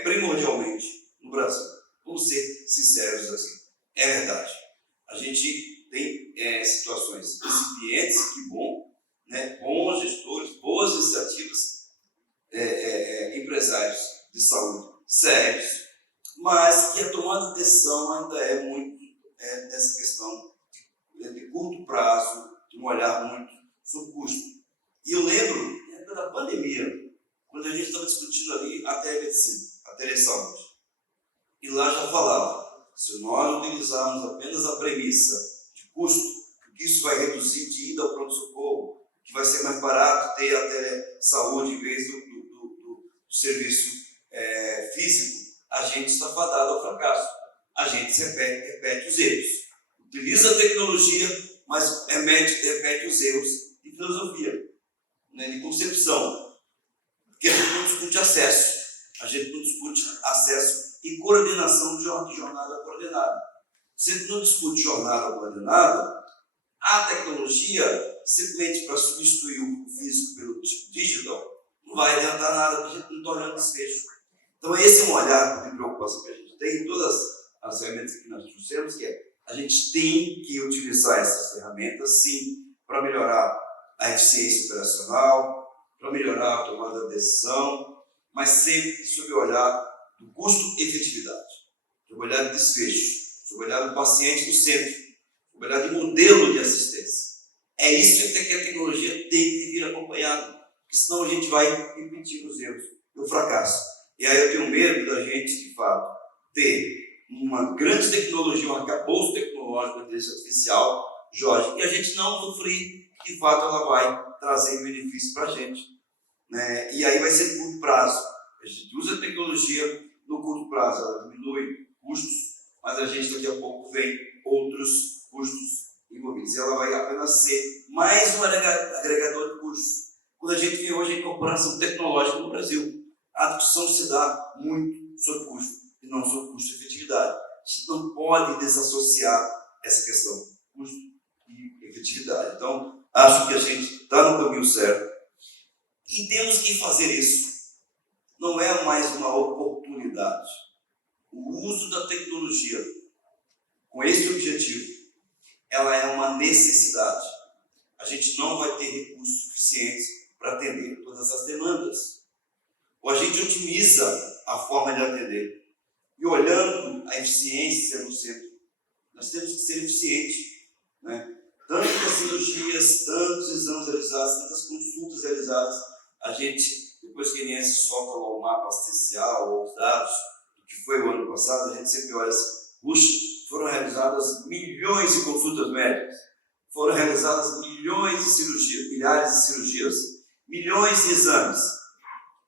Primordialmente no Brasil. Vamos ser sinceros assim. É verdade. A gente tem situações incipientes, que bom, né? Bons gestores, boas iniciativas, empresários de saúde sérios, mas que a tomada de decisão ainda é muito nessa questão de curto prazo, de um olhar muito sobre custo. E eu lembro da pandemia, quando a gente estava discutindo ali a telemedicina, a telesaúde. E lá já falava, se nós utilizarmos apenas a premissa de custo, que isso vai reduzir de ida ao pronto-socorro, que vai ser mais barato ter a telesaúde em vez do serviço físico, a gente está fadado ao fracasso. A gente repete os erros. Utiliza a tecnologia, mas repete os erros de filosofia, né, de concepção. Porque a gente não discute acesso. A gente não discute acesso e coordenação de jornada coordenada. Se a gente não discute jornada coordenada, a tecnologia, simplesmente para substituir o físico pelo digital, não vai adiantar nada, porque a gente não está olhando desfecho. Então, esse é um olhar de preocupação que a gente tem em todas as ferramentas que nós trouxemos, que é a gente tem que utilizar essas ferramentas, sim, para melhorar a eficiência operacional, para melhorar a tomada de decisão, mas sempre sob o olhar do custo-efetividade, sob o olhar do desfecho, sob o olhar do paciente no centro, sob o olhar de modelo de assistência. É isso que a tecnologia tem que vir acompanhado, porque senão a gente vai repetir os erros e o fracasso. E aí eu tenho medo da gente, de fato, ter uma grande tecnologia, um arcabouço tecnológico da inteligência artificial, Jorge, e a gente não sofrer, que de fato ela vai trazer benefício para a gente, né? E aí vai ser de curto prazo. A gente usa a tecnologia no curto prazo, ela diminui custos, mas a gente daqui a pouco vem outros custos envolvidos. E ela vai apenas ser mais um agregador de custos. Quando a gente vê hoje a incorporação tecnológica no Brasil, a discussão se dá muito sobre custo e não sobre custo-efetividade. A gente não pode desassociar essa questão, custo e efetividade. Então, acho que a gente está no caminho certo e temos que fazer isso. Não é mais uma oportunidade. O uso da tecnologia com esse objetivo, ela é uma necessidade. A gente não vai ter recursos suficientes para atender todas as demandas. Ou a gente otimiza a forma de atender. E olhando a eficiência no centro, nós temos que ser eficientes, né? Tantas cirurgias, tantos exames realizados, tantas consultas realizadas, a gente, depois que a INSS solta lá o mapa assistencial ou os dados do que foi o ano passado, a gente sempre olha assim, puxa, foram realizadas milhões de consultas médicas, foram realizadas milhões de cirurgias, milhares de cirurgias, milhões de exames.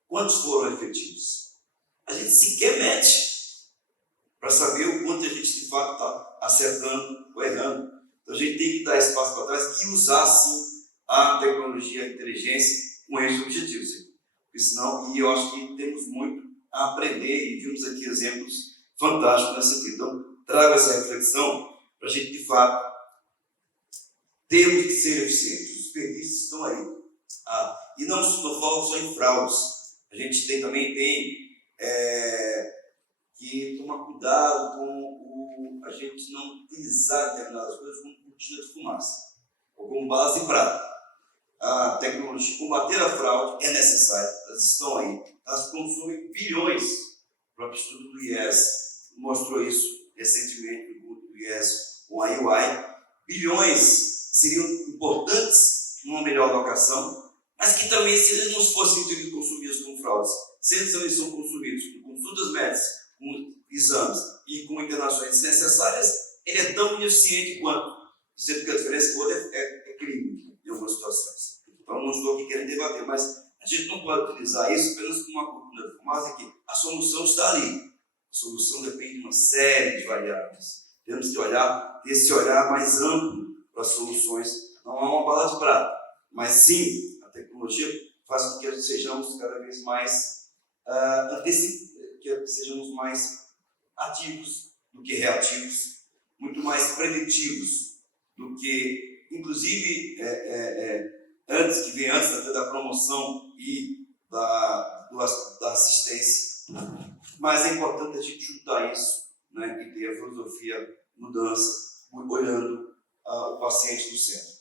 Quantos foram efetivos? A gente sequer mede para saber o quanto a gente de fato está acertando ou errando. Então a gente tem que dar espaço para trás e usar sim a tecnologia, a inteligência com esse objetivo. Porque senão, e eu acho que temos muito a aprender e vimos aqui exemplos fantásticos nesse sentido. Então, trago essa reflexão para a gente de fato temos que ser eficientes. Os desperdícios estão aí. E não falam só em fraudes. A gente também tem que tomar cuidado com a gente não utilizar determinadas coisas como cortina de fumaça ou como base de prata. A tecnologia, combater a fraude é necessária, elas estão aí, elas consomem bilhões. O próprio estudo do IES mostrou isso recentemente, do IES com a UI. Bilhões seriam importantes numa melhor alocação, mas que também, se eles não fossem consumidos com fraudes, se eles também são consumidos com consultas médicas, com exames e com internações desnecessárias, ele é tão ineficiente quanto. Sendo que a diferença que o outro é crime em algumas situações. Então, não estou aqui querendo debater, mas a gente não pode utilizar isso apenas como uma cortina de fumaça, que a solução está ali. A solução depende de uma série de variáveis. Temos que ter esse olhar mais amplo para as soluções. Não é uma bala de prata, mas sim, a tecnologia faz com que sejamos cada vez mais que sejamos mais ativos do que reativos, muito mais preditivos do que, inclusive, antes até da promoção e da assistência. Mas é importante a gente juntar isso, né, e ter a filosofia mudança, olhando o paciente no centro.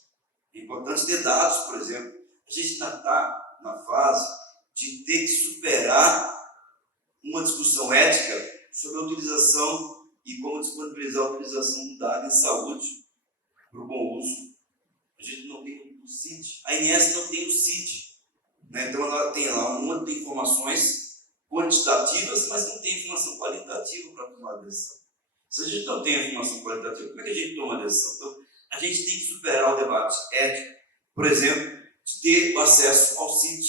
É importante ter dados, por exemplo. A gente ainda está na fase de ter que superar uma discussão ética sobre a utilização e como disponibilizar a utilização do dado em saúde para o bom uso. A gente não tem o CID, a INS não tem o CID, né? Então ela tem lá uma de informações quantitativas, mas não tem informação qualitativa para tomar a decisão. Se a gente não tem a informação qualitativa, como é que a gente toma a decisão? Então, a gente tem que superar o debate ético, por exemplo, de ter o acesso ao CID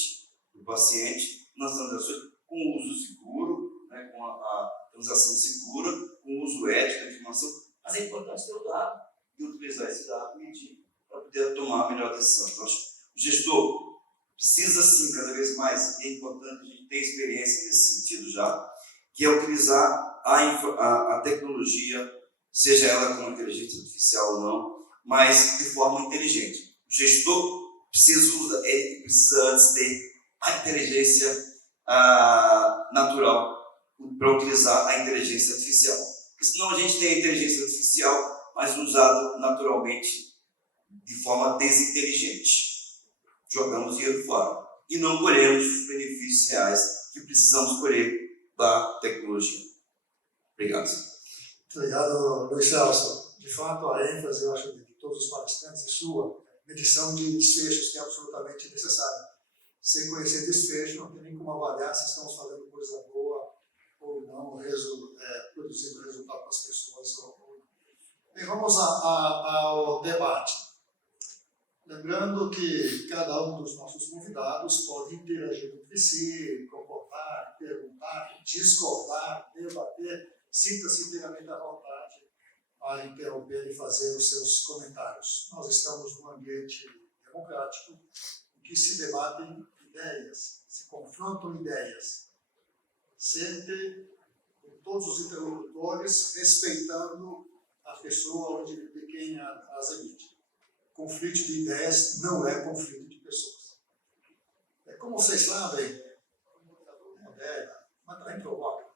do paciente nas transações com uso seguro, né, com a transação segura, com uso ético da informação, mas é importante ter o dado e utilizar esse dado e medir para poder tomar a melhor decisão. Então, o gestor precisa, sim, cada vez mais, e é importante a gente ter experiência nesse sentido já, que é utilizar a tecnologia, seja ela com inteligência artificial ou não, mas de forma inteligente. O gestor precisa antes ter a inteligência natural para utilizar a inteligência artificial. Porque senão a gente tem a inteligência artificial, mas usada naturalmente de forma desinteligente. Jogamos dinheiro fora e não colhemos os benefícios reais que precisamos colher da tecnologia. Obrigado. Obrigado, Luiz Celso. De fato, a ênfase, eu acho, de todos os palestrantes e sua, medição de desfechos, que é absolutamente necessário. Sem conhecer desfecho, não tem nem como avaliar se estamos fazendo coisa boa ou não, produzindo resultado para as pessoas. Bem, vamos ao debate. Lembrando que cada um dos nossos convidados pode interagir entre si, concordar, perguntar, discordar, debater. Sinta-se inteiramente à vontade para interromper e fazer os seus comentários. Nós estamos num ambiente democrático em que se debatem ideias, se confrontam ideias, sempre com todos os interlocutores respeitando a pessoa de quem as emite. Conflito de ideias não é conflito de pessoas. Como vocês sabem, mas também provoca.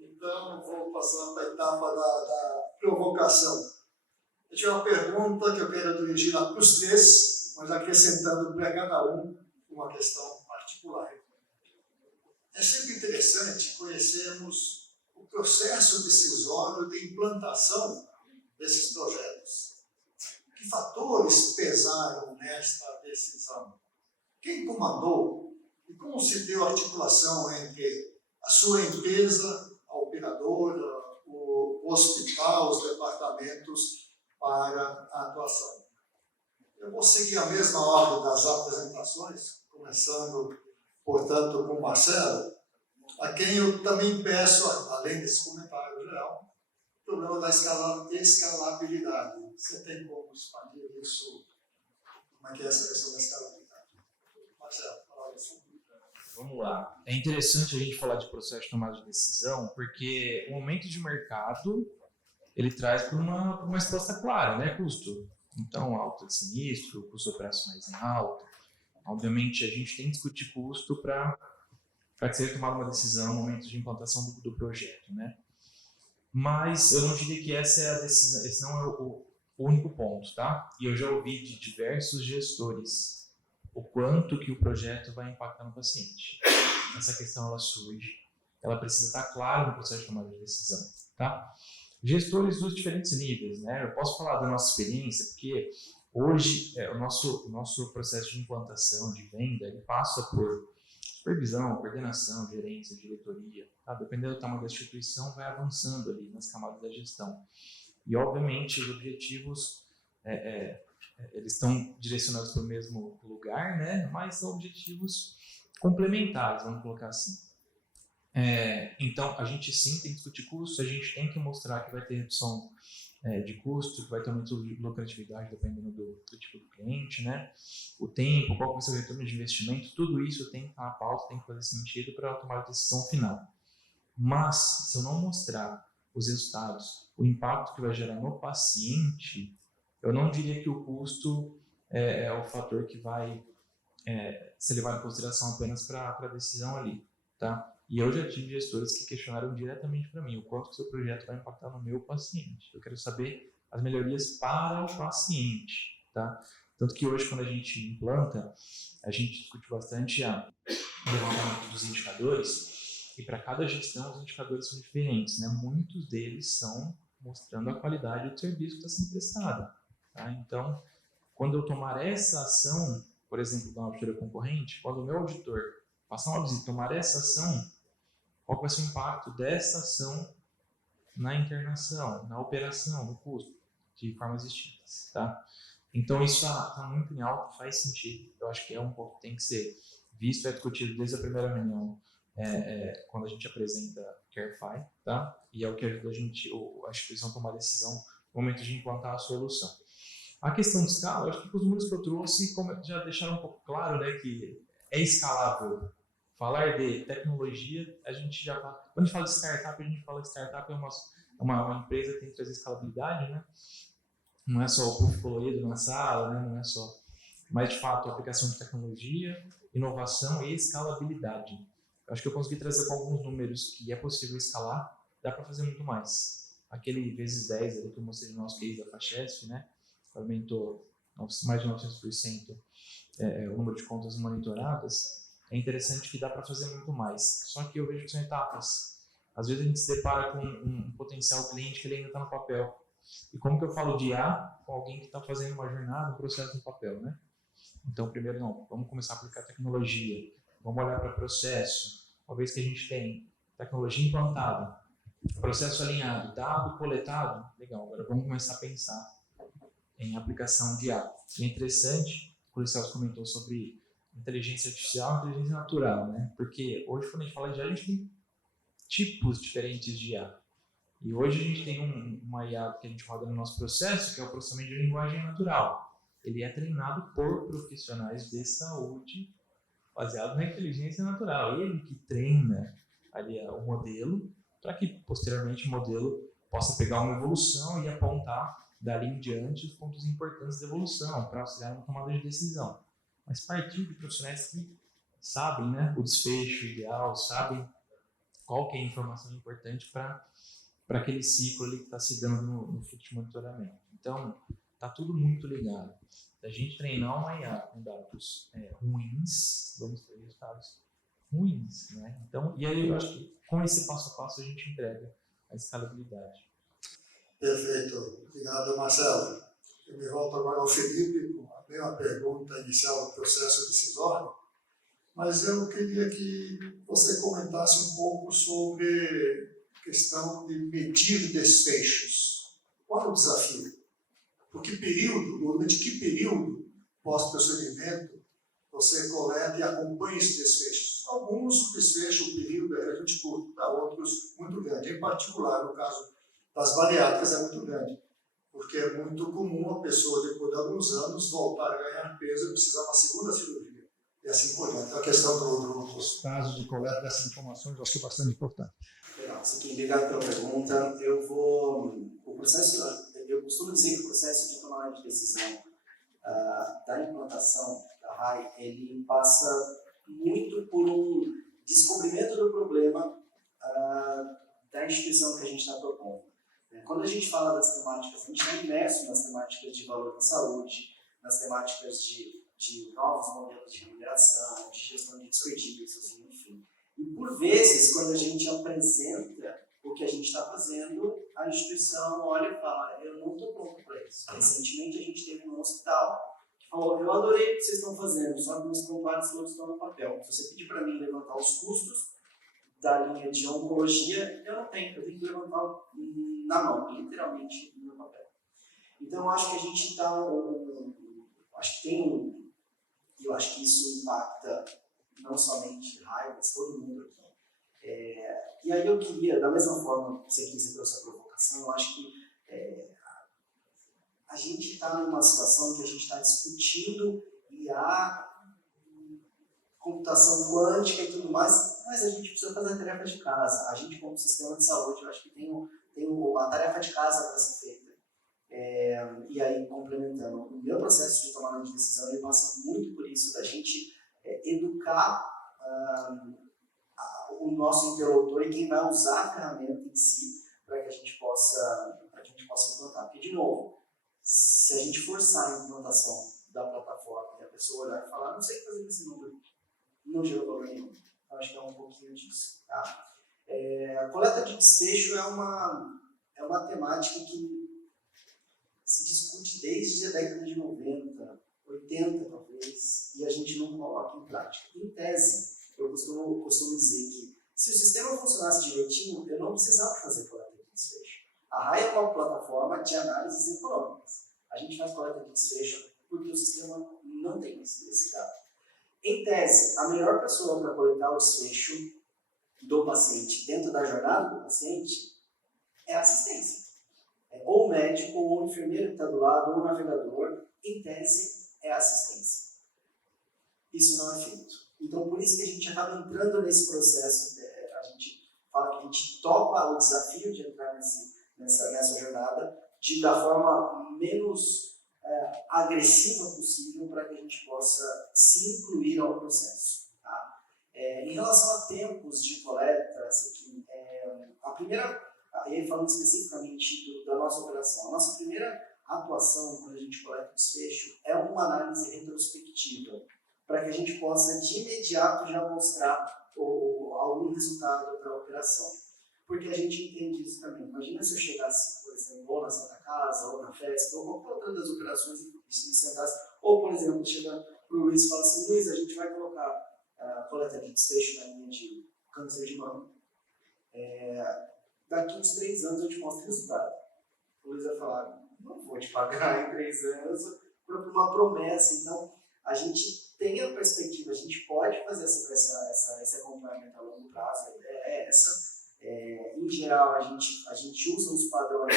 Então, vou passar para a etapa da provocação. Eu tinha uma pergunta que eu quero dirigir para os três, mas acrescentando para cada um uma questão particular. É sempre interessante conhecermos o processo decisório de implantação desses projetos. Que fatores pesaram nesta decisão? Quem comandou e como se deu a articulação entre a sua empresa, a operadora, o hospital, os departamentos para a atuação? Eu vou seguir a mesma ordem das apresentações, começando, portanto, com o Marcelo, a quem eu também peço, além desse comentário geral, o problema da escalabilidade. Você tem como expandir isso? Como é que é essa questão da escalabilidade? Marcelo, fala isso. Vamos lá. É interessante a gente falar de processo de tomada de decisão, porque o momento de mercado, ele traz para uma resposta clara, né? Custo. Então, alta de sinistro, custo operacionais em alta. Obviamente, a gente tem que discutir custo para ser tomada uma decisão no momento de implantação do projeto, né? Mas eu não diria que essa é a decisão, esse não é o único ponto, tá? E eu já ouvi de diversos gestores o quanto que o projeto vai impactar no paciente. Essa questão, ela surge, ela precisa estar clara no processo de tomada de decisão, tá? Gestores dos diferentes níveis, né? Eu posso falar da nossa experiência, porque hoje o nosso processo de implantação, de venda, ele passa por supervisão, coordenação, gerência, diretoria, tá? Dependendo do tamanho da instituição, vai avançando ali nas camadas da gestão. E, obviamente, os objetivos, eles estão direcionados para o mesmo lugar, né? Mas são objetivos complementares, vamos colocar assim. Então, a gente sim tem que discutir custo, a gente tem que mostrar que vai ter redução de custo, que vai ter aumento de lucratividade dependendo do tipo do cliente, né? O tempo, qual vai ser o retorno de investimento, tudo isso tem que estar na pauta, tem que fazer sentido para tomar a decisão final. Mas, se eu não mostrar os resultados, o impacto que vai gerar no paciente, eu não diria que o custo é o fator que vai ser levado em consideração apenas para a decisão ali, tá? E eu já tive gestores que questionaram diretamente para mim o quanto que o seu projeto vai impactar no meu paciente. Eu quero saber as melhorias para o paciente, tá? Tanto que hoje, quando a gente implanta, a gente discute bastante o levantamento dos indicadores, e para cada gestão os indicadores são diferentes, né? Muitos deles são mostrando a qualidade do serviço que está sendo prestado, tá? Então, quando eu tomar essa ação, por exemplo, da auditoria concorrente, quando o meu auditor passar uma visita e tomar essa ação, qual vai ser o impacto dessa ação na internação, na operação, no custo, de formas distintas, tá? Então, isso está muito em alta, faz sentido. Eu acho que é um ponto que tem que ser visto e discutido desde a primeira reunião, quando a gente apresenta CareFi, tá? E é o que ajuda a instituição a tomar a decisão no momento de implantar a solução. A questão de escala, eu acho que os números que eu trouxe já deixaram um pouco claro, né, que é escalável. Falar de tecnologia, a gente já fala... Quando a gente fala de startup, a gente fala que startup é uma empresa que tem que trazer escalabilidade, né? Não é só o puff colorido na sala, né? Não é só... Mas, de fato, a aplicação de tecnologia, inovação e escalabilidade. Eu acho que eu consegui trazer com alguns números que é possível escalar, dá para fazer muito mais. Aquele vezes 10 ali que eu mostrei no nosso case da Fachesf, né? Aumentou mais de 900% o número de contas monitoradas. É interessante que dá para fazer muito mais. Só que eu vejo que são etapas. Às vezes a gente se depara com um potencial cliente que ele ainda está no papel. E como que eu falo de IA com alguém que está fazendo uma jornada, um processo no papel, né? Então, primeiro, vamos começar a aplicar tecnologia. Vamos olhar para o processo. Uma vez que a gente tem tecnologia implantada, processo alinhado, dado coletado, legal. Agora vamos começar a pensar em aplicação de IA. E é interessante, o Celso comentou sobre inteligência artificial e inteligência natural, né? Porque hoje, quando a gente fala de IA, a gente tem tipos diferentes de IA. E hoje a gente tem uma IA que a gente roda no nosso processo, que é o processamento de linguagem natural. Ele é treinado por profissionais de saúde, baseado na inteligência natural. Ele que treina ali o modelo, para que posteriormente o modelo possa pegar uma evolução e apontar dali em diante os pontos importantes da evolução, para auxiliar na tomada de decisão. Mas partir de profissionais que sabem, né, o desfecho ideal, sabem qual que é a informação importante para aquele ciclo ali que está se dando no fluxo de monitoramento. Então, está tudo muito ligado. Se a gente treinar uma IA com dados ruins, vamos ter resultados ruins, né? Então, e aí eu acho que com esse passo a passo a gente entrega a escalabilidade. Perfeito. Obrigado, Marcelo. Eu me volto agora ao Felipe com a mesma pergunta inicial do processo decisório, mas eu queria que você comentasse um pouco sobre a questão de medir desfechos. Qual é o desafio? Por que período, durante que período pós-procedimento você coleta e acompanha esses desfechos? Alguns, o desfecho, o período é relativamente curto, para outros, muito grande. Em particular, no caso das bariátricas, é muito grande, porque é muito comum a pessoa, depois de alguns anos, voltar a ganhar peso e precisar de uma segunda cirurgia, e assim por diante. Então, a questão dos casos de coleta dessas informações, eu acho que é bastante importante. Legal, obrigado pela pergunta. Eu costumo dizer que o processo de tomada de decisão da implantação da RAI, ele passa muito por um descobrimento do problema da instituição que a gente está propondo. Quando a gente fala das temáticas, a gente está imerso nas temáticas de valor da saúde, nas temáticas de novos modelos de remuneração, de gestão de desperdícios, enfim. E por vezes, quando a gente apresenta o que a gente está fazendo, a instituição olha e fala, eu não estou pronto para isso. Recentemente a gente teve um hospital que falou, eu adorei o que vocês estão fazendo, só que meus vários valores estão no papel. Se você pedir para mim levantar os custos da linha de oncologia, eu tenho que levantar na mão, literalmente no papel. Então eu acho que a gente está, eu acho que isso impacta não somente raiva, mas todo mundo aqui. E aí eu queria, da mesma forma que você trouxe a provocação, eu acho que a gente está numa situação que a gente está discutindo IA, computação quântica e tudo mais, mas a gente precisa fazer tarefas de casa. A gente, como sistema de saúde, eu acho que tem um a tarefa de casa para ser feita. E aí, complementando, o meu processo de tomada de decisão, ele passa muito por isso, da gente educar o nosso interlocutor e quem vai usar a ferramenta em si para que a gente possa implantar. Porque, de novo, se a gente forçar a implantação da plataforma e a pessoa olhar e falar, não sei o que fazer com esse número, não gerou valor nenhum. Então, acho que é um pouquinho disso. Tá? A coleta de desfecho é uma temática que se discute desde a década de 90, 80 talvez, e a gente não coloca em prática. Em tese, eu costumo dizer que se o sistema funcionasse direitinho, eu não precisava fazer coleta de desfecho. A RAI é uma plataforma de análises econômicas. A gente faz coleta de desfecho porque o sistema não tem esse dado. Em tese, a melhor pessoa para coletar o desfecho do paciente dentro da jornada do paciente é a assistência. Ou o médico, ou o enfermeiro que está do lado, ou o navegador, em tese, é a assistência. Isso não é feito. Então, por isso que a gente acaba entrando nesse processo, a gente fala que a gente topa o desafio de entrar nessa jornada da forma menos agressiva possível para que a gente possa se incluir ao processo. Tá? Em relação a tempos de coleta, assim, a primeira... E aí, falando especificamente da nossa operação, a nossa primeira atuação quando a gente coleta o desfecho é uma análise retrospectiva, para que a gente possa de imediato já mostrar algum resultado para a operação. Porque a gente entende isso também. Imagina se eu chegasse, por exemplo, ou na Santa Casa, ou na festa, ou qualquer outra das operações e sentasse, ou, por exemplo, chega para o Luiz e fala assim, Luiz, a gente vai colocar a coleta de desfecho na linha de câncer de mama. Daqui uns 3 anos eu te mostro o resultado. O Luiz vai falar, não vou te pagar em 3 anos por uma promessa. Então, a gente tem a perspectiva, a gente pode fazer esse acompanhamento a longo prazo, a ideia é essa. Em geral, a gente usa os padrões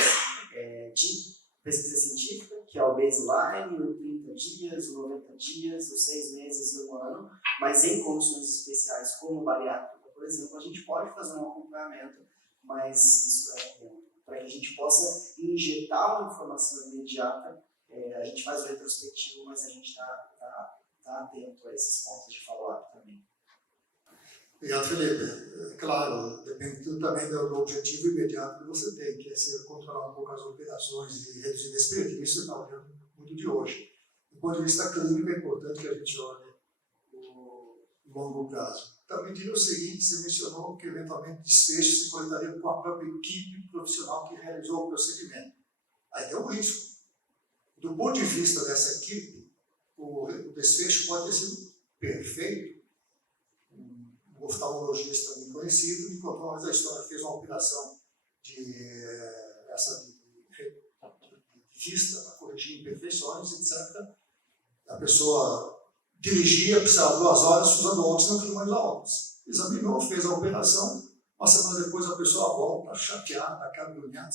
de pesquisa científica, que é o baseline, o 30 dias, o 90 dias, os 6 meses e 1 ano, mas em condições especiais, como bariátrica, por exemplo, a gente pode fazer um acompanhamento, mas isso para que a gente possa injetar uma informação imediata, a gente faz o retrospectivo, mas a gente está atento a esses pontos de follow-up também. Obrigado, Felipe. Claro, depende tudo também do objetivo imediato que você tem, que é ser controlar um pouco as operações e reduzir desperdício. Isso está olhando muito de hoje. Do ponto de vista clínico, é importante que a gente olhe o longo prazo. Também diria o seguinte, você mencionou que eventualmente desfecho se coletaria com a própria equipe profissional que realizou o procedimento. Aí tem um risco. Do ponto de vista dessa equipe, o desfecho pode ter sido perfeito. Um oftalmologista muito conhecido me contou a história, fez uma operação de vista para corrigir imperfeições, etc. A pessoa dirigia, precisava 2 horas usando óculos, não tinha mais óculos. Examinou, fez a operação, 1 semana depois a pessoa volta chateada, acabrunhada,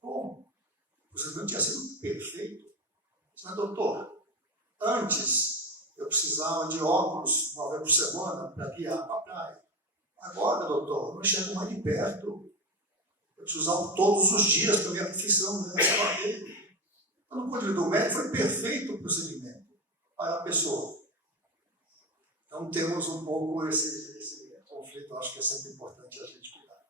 como? O procedimento tinha sido perfeito. Mas, doutor, antes eu precisava de óculos 1 vez por semana para guiar para a praia. Agora, doutor, eu não enxergo mais de perto. Eu preciso usar todos os dias para minha profissão, né? Então, no ponto de vista do médico, foi perfeito o procedimento para a pessoa. Então, temos um pouco esse conflito, acho que é sempre importante a gente cuidar.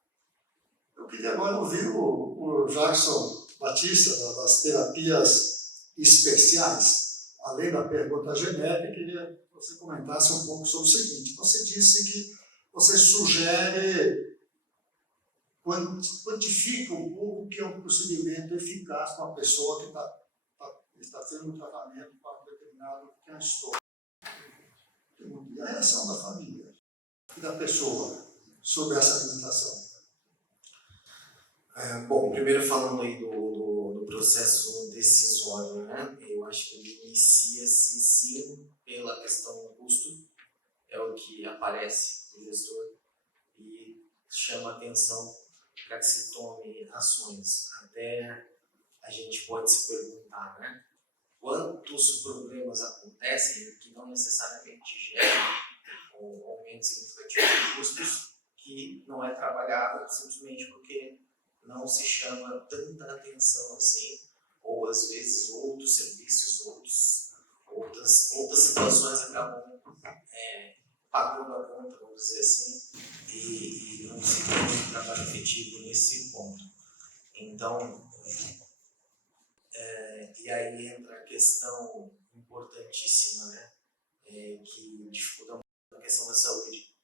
Eu queria agora ouvir o Jackson Batista, das terapias especiais. Além da pergunta genérica, queria que você comentasse um pouco sobre o seguinte. Você disse que você sugere, quantifica um pouco o que é um procedimento eficaz para uma pessoa que está tendo um tratamento para um determinado transtorno. E a reação da família e da pessoa sobre essa limitação? Bom, primeiro falando aí do processo decisório, né? Eu acho que ele inicia-se sim pela questão do custo, é o que aparece no gestor e chama atenção para que se tome ações. Até a gente pode se perguntar, né? Quantos problemas acontecem que não necessariamente geram um aumento significativo de custos que não é trabalhado simplesmente porque não se chama tanta atenção assim, ou às vezes outros serviços, outras situações acabam pagando a conta, vamos dizer assim, e não se tem um trabalho efetivo nesse ponto. Então, e aí entra a questão importantíssima, né, que dificulta muito a questão da saúde.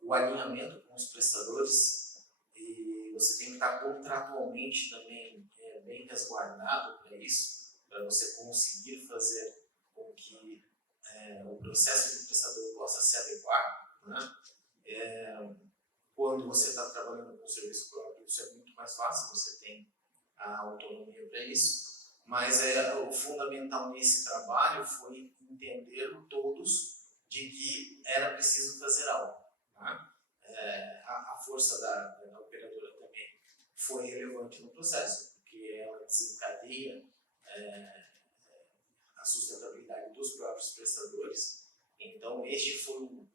O alinhamento com os prestadores, e você tem que estar contratualmente também bem resguardado para isso, para você conseguir fazer com que o processo do prestador possa se adequar, né? Quando você está trabalhando com serviço próprio, isso é muito mais fácil, você tem a autonomia para isso, mas o fundamental nesse trabalho foi entender todos de que era preciso fazer algo, né? A força da operadora também foi relevante no processo, porque ela desencadeia a sustentabilidade dos próprios prestadores. Então, este foi o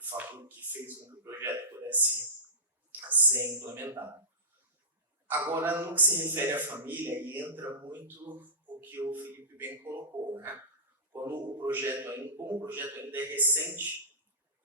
fator que fez com que o projeto pudesse ser implementado. Agora, no que se refere à família, e entra muito o que o Felipe bem colocou, né? Como o projeto ainda é recente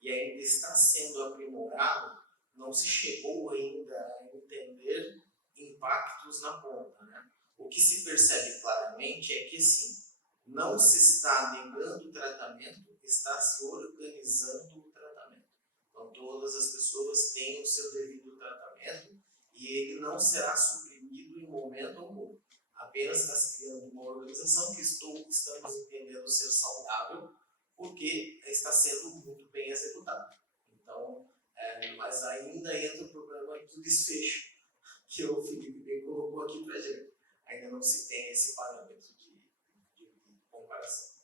e ainda está sendo aprimorado, não se chegou ainda a entender impactos na ponta, né? O que se percebe claramente é que, sim, não se está negando o tratamento, está se organizando o tratamento. Então, todas as pessoas têm o seu devido tratamento e ele não será suprimido em momento algum. Apenas está se criando uma organização que estamos entendendo ser saudável, porque está sendo muito bem executada. Então, mas ainda entra o problema do desfecho, que o Felipe bem colocou aqui para a gente. Ainda não se tem esse parâmetro de comparação.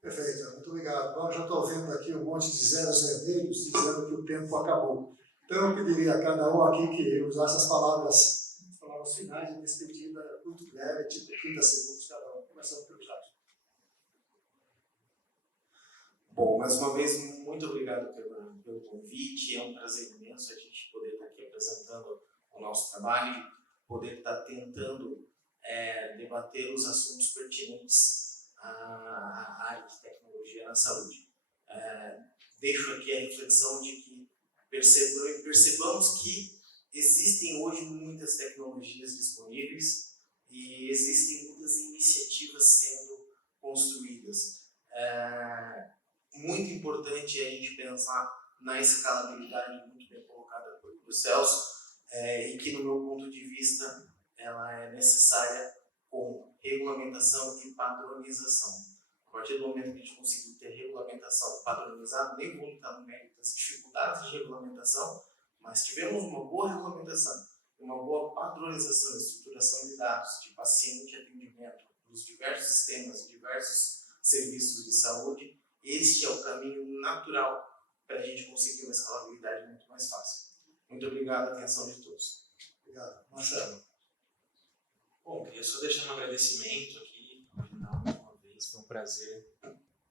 Perfeito, muito obrigado. Bom, já estou vendo aqui um monte de zeros vermelhos dizendo que o tempo acabou. Então, eu pediria a cada um aqui que usasse as palavras finais de despedida muito breve, tipo 30 segundos cada um. Começando pelo Jato. Bom, mais uma vez, muito obrigado pelo convite. É um prazer imenso a gente poder estar aqui apresentando o nosso trabalho, poder estar tentando debater os assuntos pertinentes à área de tecnologia na saúde. Deixo aqui a reflexão de que percebamos que existem hoje muitas tecnologias disponíveis e existem muitas iniciativas sendo construídas. Muito importante a gente pensar na escalabilidade muito bem colocada por Celso, e que, no meu ponto de vista, ela é necessária com regulamentação e padronização. A partir do momento que a gente conseguir ter regulamentação padronizada, nem vou entrar no mérito das dificuldades de regulamentação, mas tivemos uma boa regulamentação, uma boa padronização e estruturação de dados de paciente e atendimento dos diversos sistemas, diversos serviços de saúde. Este é o caminho natural para a gente conseguir uma escalabilidade muito mais fácil. Muito obrigado, atenção de todos. Obrigado. Marcelo. Bom, queria só deixar um agradecimento aqui, mais uma vez, foi um prazer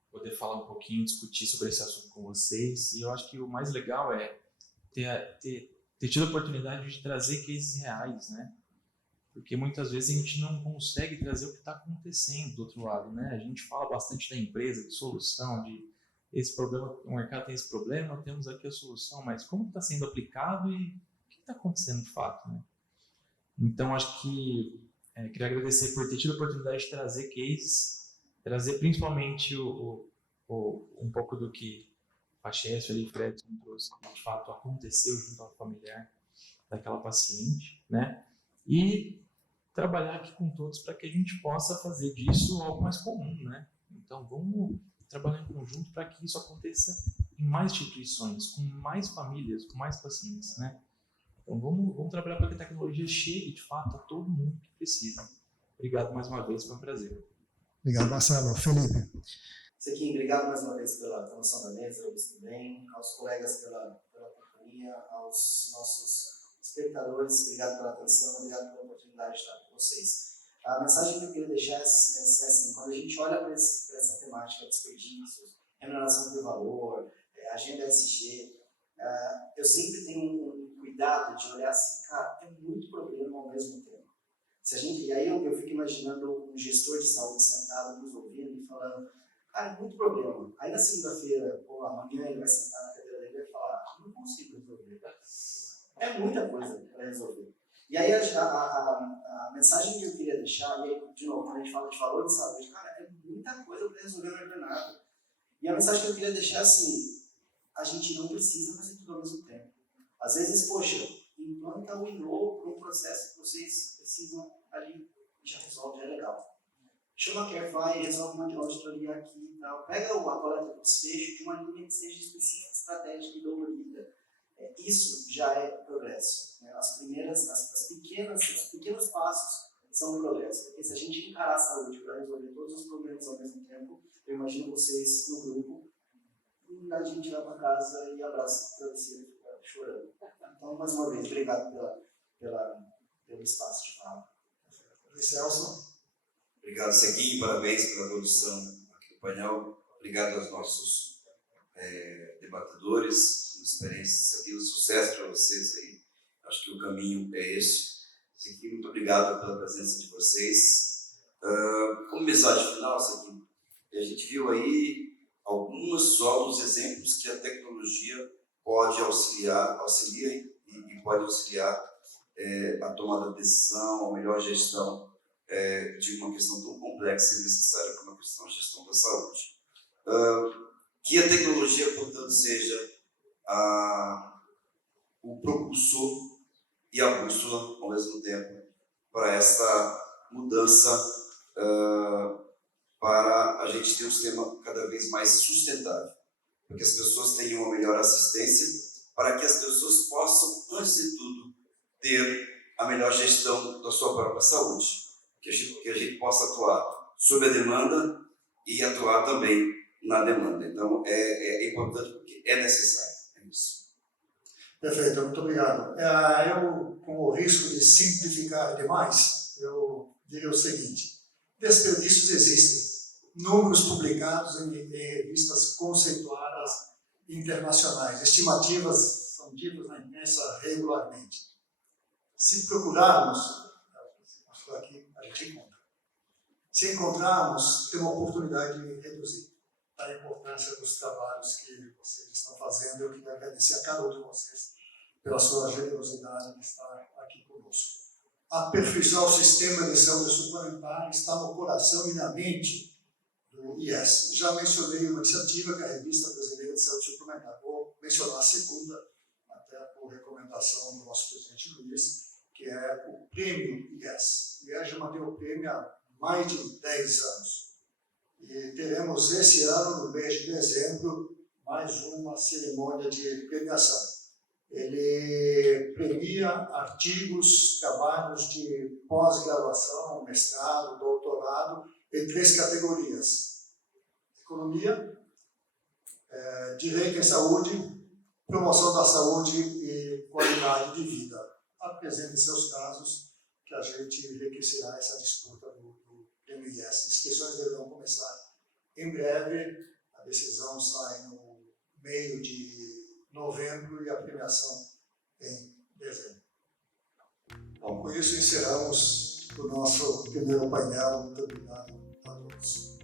poder falar um pouquinho, discutir sobre esse assunto com vocês, e eu acho que o mais legal é ter tido a oportunidade de trazer cases reais, né? Porque muitas vezes a gente não consegue trazer o que está acontecendo do outro lado, né? A gente fala bastante da empresa, de solução, de esse problema, o mercado tem esse problema, temos aqui a solução, mas como está sendo aplicado e o que está acontecendo de fato, né? Então, acho que queria agradecer por ter tido a oportunidade de trazer cases, trazer principalmente um pouco do que a Chess ali, o Fred trouxe, que de fato aconteceu junto ao familiar daquela paciente, né? E trabalhar aqui com todos para que a gente possa fazer disso algo mais comum, né? Então, vamos trabalhar em conjunto para que isso aconteça em mais instituições, com mais famílias, com mais pacientes, né? Então, vamos trabalhar para que a tecnologia chegue, de fato, a todo mundo que precisa. Obrigado mais uma vez, foi um prazer. Obrigado, Marcelo. Felipe. Zequim, obrigado mais uma vez pela promoção da mesa, Luiz também, aos colegas pela companhia, aos nossos espectadores, obrigado pela atenção, obrigado pela oportunidade de estar com vocês. A mensagem que eu queria deixar é assim, quando a gente olha para essa temática de desperdícios, remuneração por valor, agenda SG, eu sempre tenho um cuidado cuidado de olhar assim, cara, é muito problema ao mesmo tempo. E aí eu fico imaginando um gestor de saúde sentado nos ouvindo e falando, cara, é muito problema. Aí na segunda-feira, ou amanhã, ele vai sentar na cadeira dele e vai falar, não consigo resolver. É muita coisa para resolver. E aí a mensagem que eu queria deixar, e aí, de novo, quando a gente fala de valor de saúde, cara, é muita coisa para resolver na jornada. E a mensagem que eu queria deixar é assim, a gente não precisa fazer tudo ao mesmo tempo. Às vezes, poxa, implanta o enroll para um processo que vocês precisam ali e já resolve, é legal. Chama a Carefy e resolve uma auditoria aqui e tal. Pega a coleta do desfecho de uma linha que seja específica, estratégica e dolorida. Isso já é progresso. Né? Os pequenos passos são progresso. Porque se a gente encarar a saúde para resolver todos os problemas ao mesmo tempo, eu imagino vocês no grupo, e a gente vai para casa e abraça o travesseiro e fica chorando. Então, mais uma vez, obrigado pelo espaço de fala. Celso. Obrigado, Sequinho, parabéns pela produção aqui do painel. Obrigado aos nossos debatedores, uma experiência aqui, um sucesso para vocês aí. Acho que o caminho é esse. Sequinho, muito obrigado pela presença de vocês. Como mensagem final, Sequinho, a gente viu aí só os exemplos que a tecnologia pode auxilia e pode auxiliar a tomada de decisão, a melhor gestão de uma questão tão complexa e necessária como a questão da gestão da saúde. Que a tecnologia, portanto, seja o propulsor e a bússola ao mesmo tempo para essa mudança, para a gente ter um sistema cada vez mais sustentável, para que as pessoas tenham uma melhor assistência, para que as pessoas possam, antes de tudo, ter a melhor gestão da sua própria saúde, que a gente possa atuar sob a demanda e atuar também na demanda. Então, é importante porque é necessário. É isso. Perfeito, muito obrigado. Eu, com o risco de simplificar demais, eu diria o seguinte: desperdícios existem. Números publicados em revistas conceituadas internacionais. Estimativas são ditas na imprensa regularmente. Se procurarmos, aqui a gente encontra. Se encontrarmos, tem uma oportunidade de reduzir a importância dos trabalhos que vocês estão fazendo. Eu queria agradecer a cada um de vocês pela sua generosidade de estar aqui conosco. Aperfeiçoar o sistema de saúde suplementar está no coração e na mente do IES. Já mencionei uma iniciativa que é a Revista Brasileira de Saúde Suplementar. Vou mencionar a segunda, até por recomendação do nosso presidente Luiz, que é o Prêmio IES. O IES já mantém o prêmio há mais de 10 anos. E teremos esse ano, no mês de dezembro, mais uma cerimônia de premiação. Ele premia artigos, trabalhos de pós-graduação, mestrado, doutorado, em 3 categorias: economia, direito em saúde, promoção da saúde e qualidade de vida. Apresente seus casos, que a gente enriquecerá essa disputa do Prêmio IES. Inscrições deverão começar em breve, a decisão sai no meio de novembro e a premiação em dezembro. Bom, com isso encerramos o nosso primeiro painel. Muito obrigado a todos.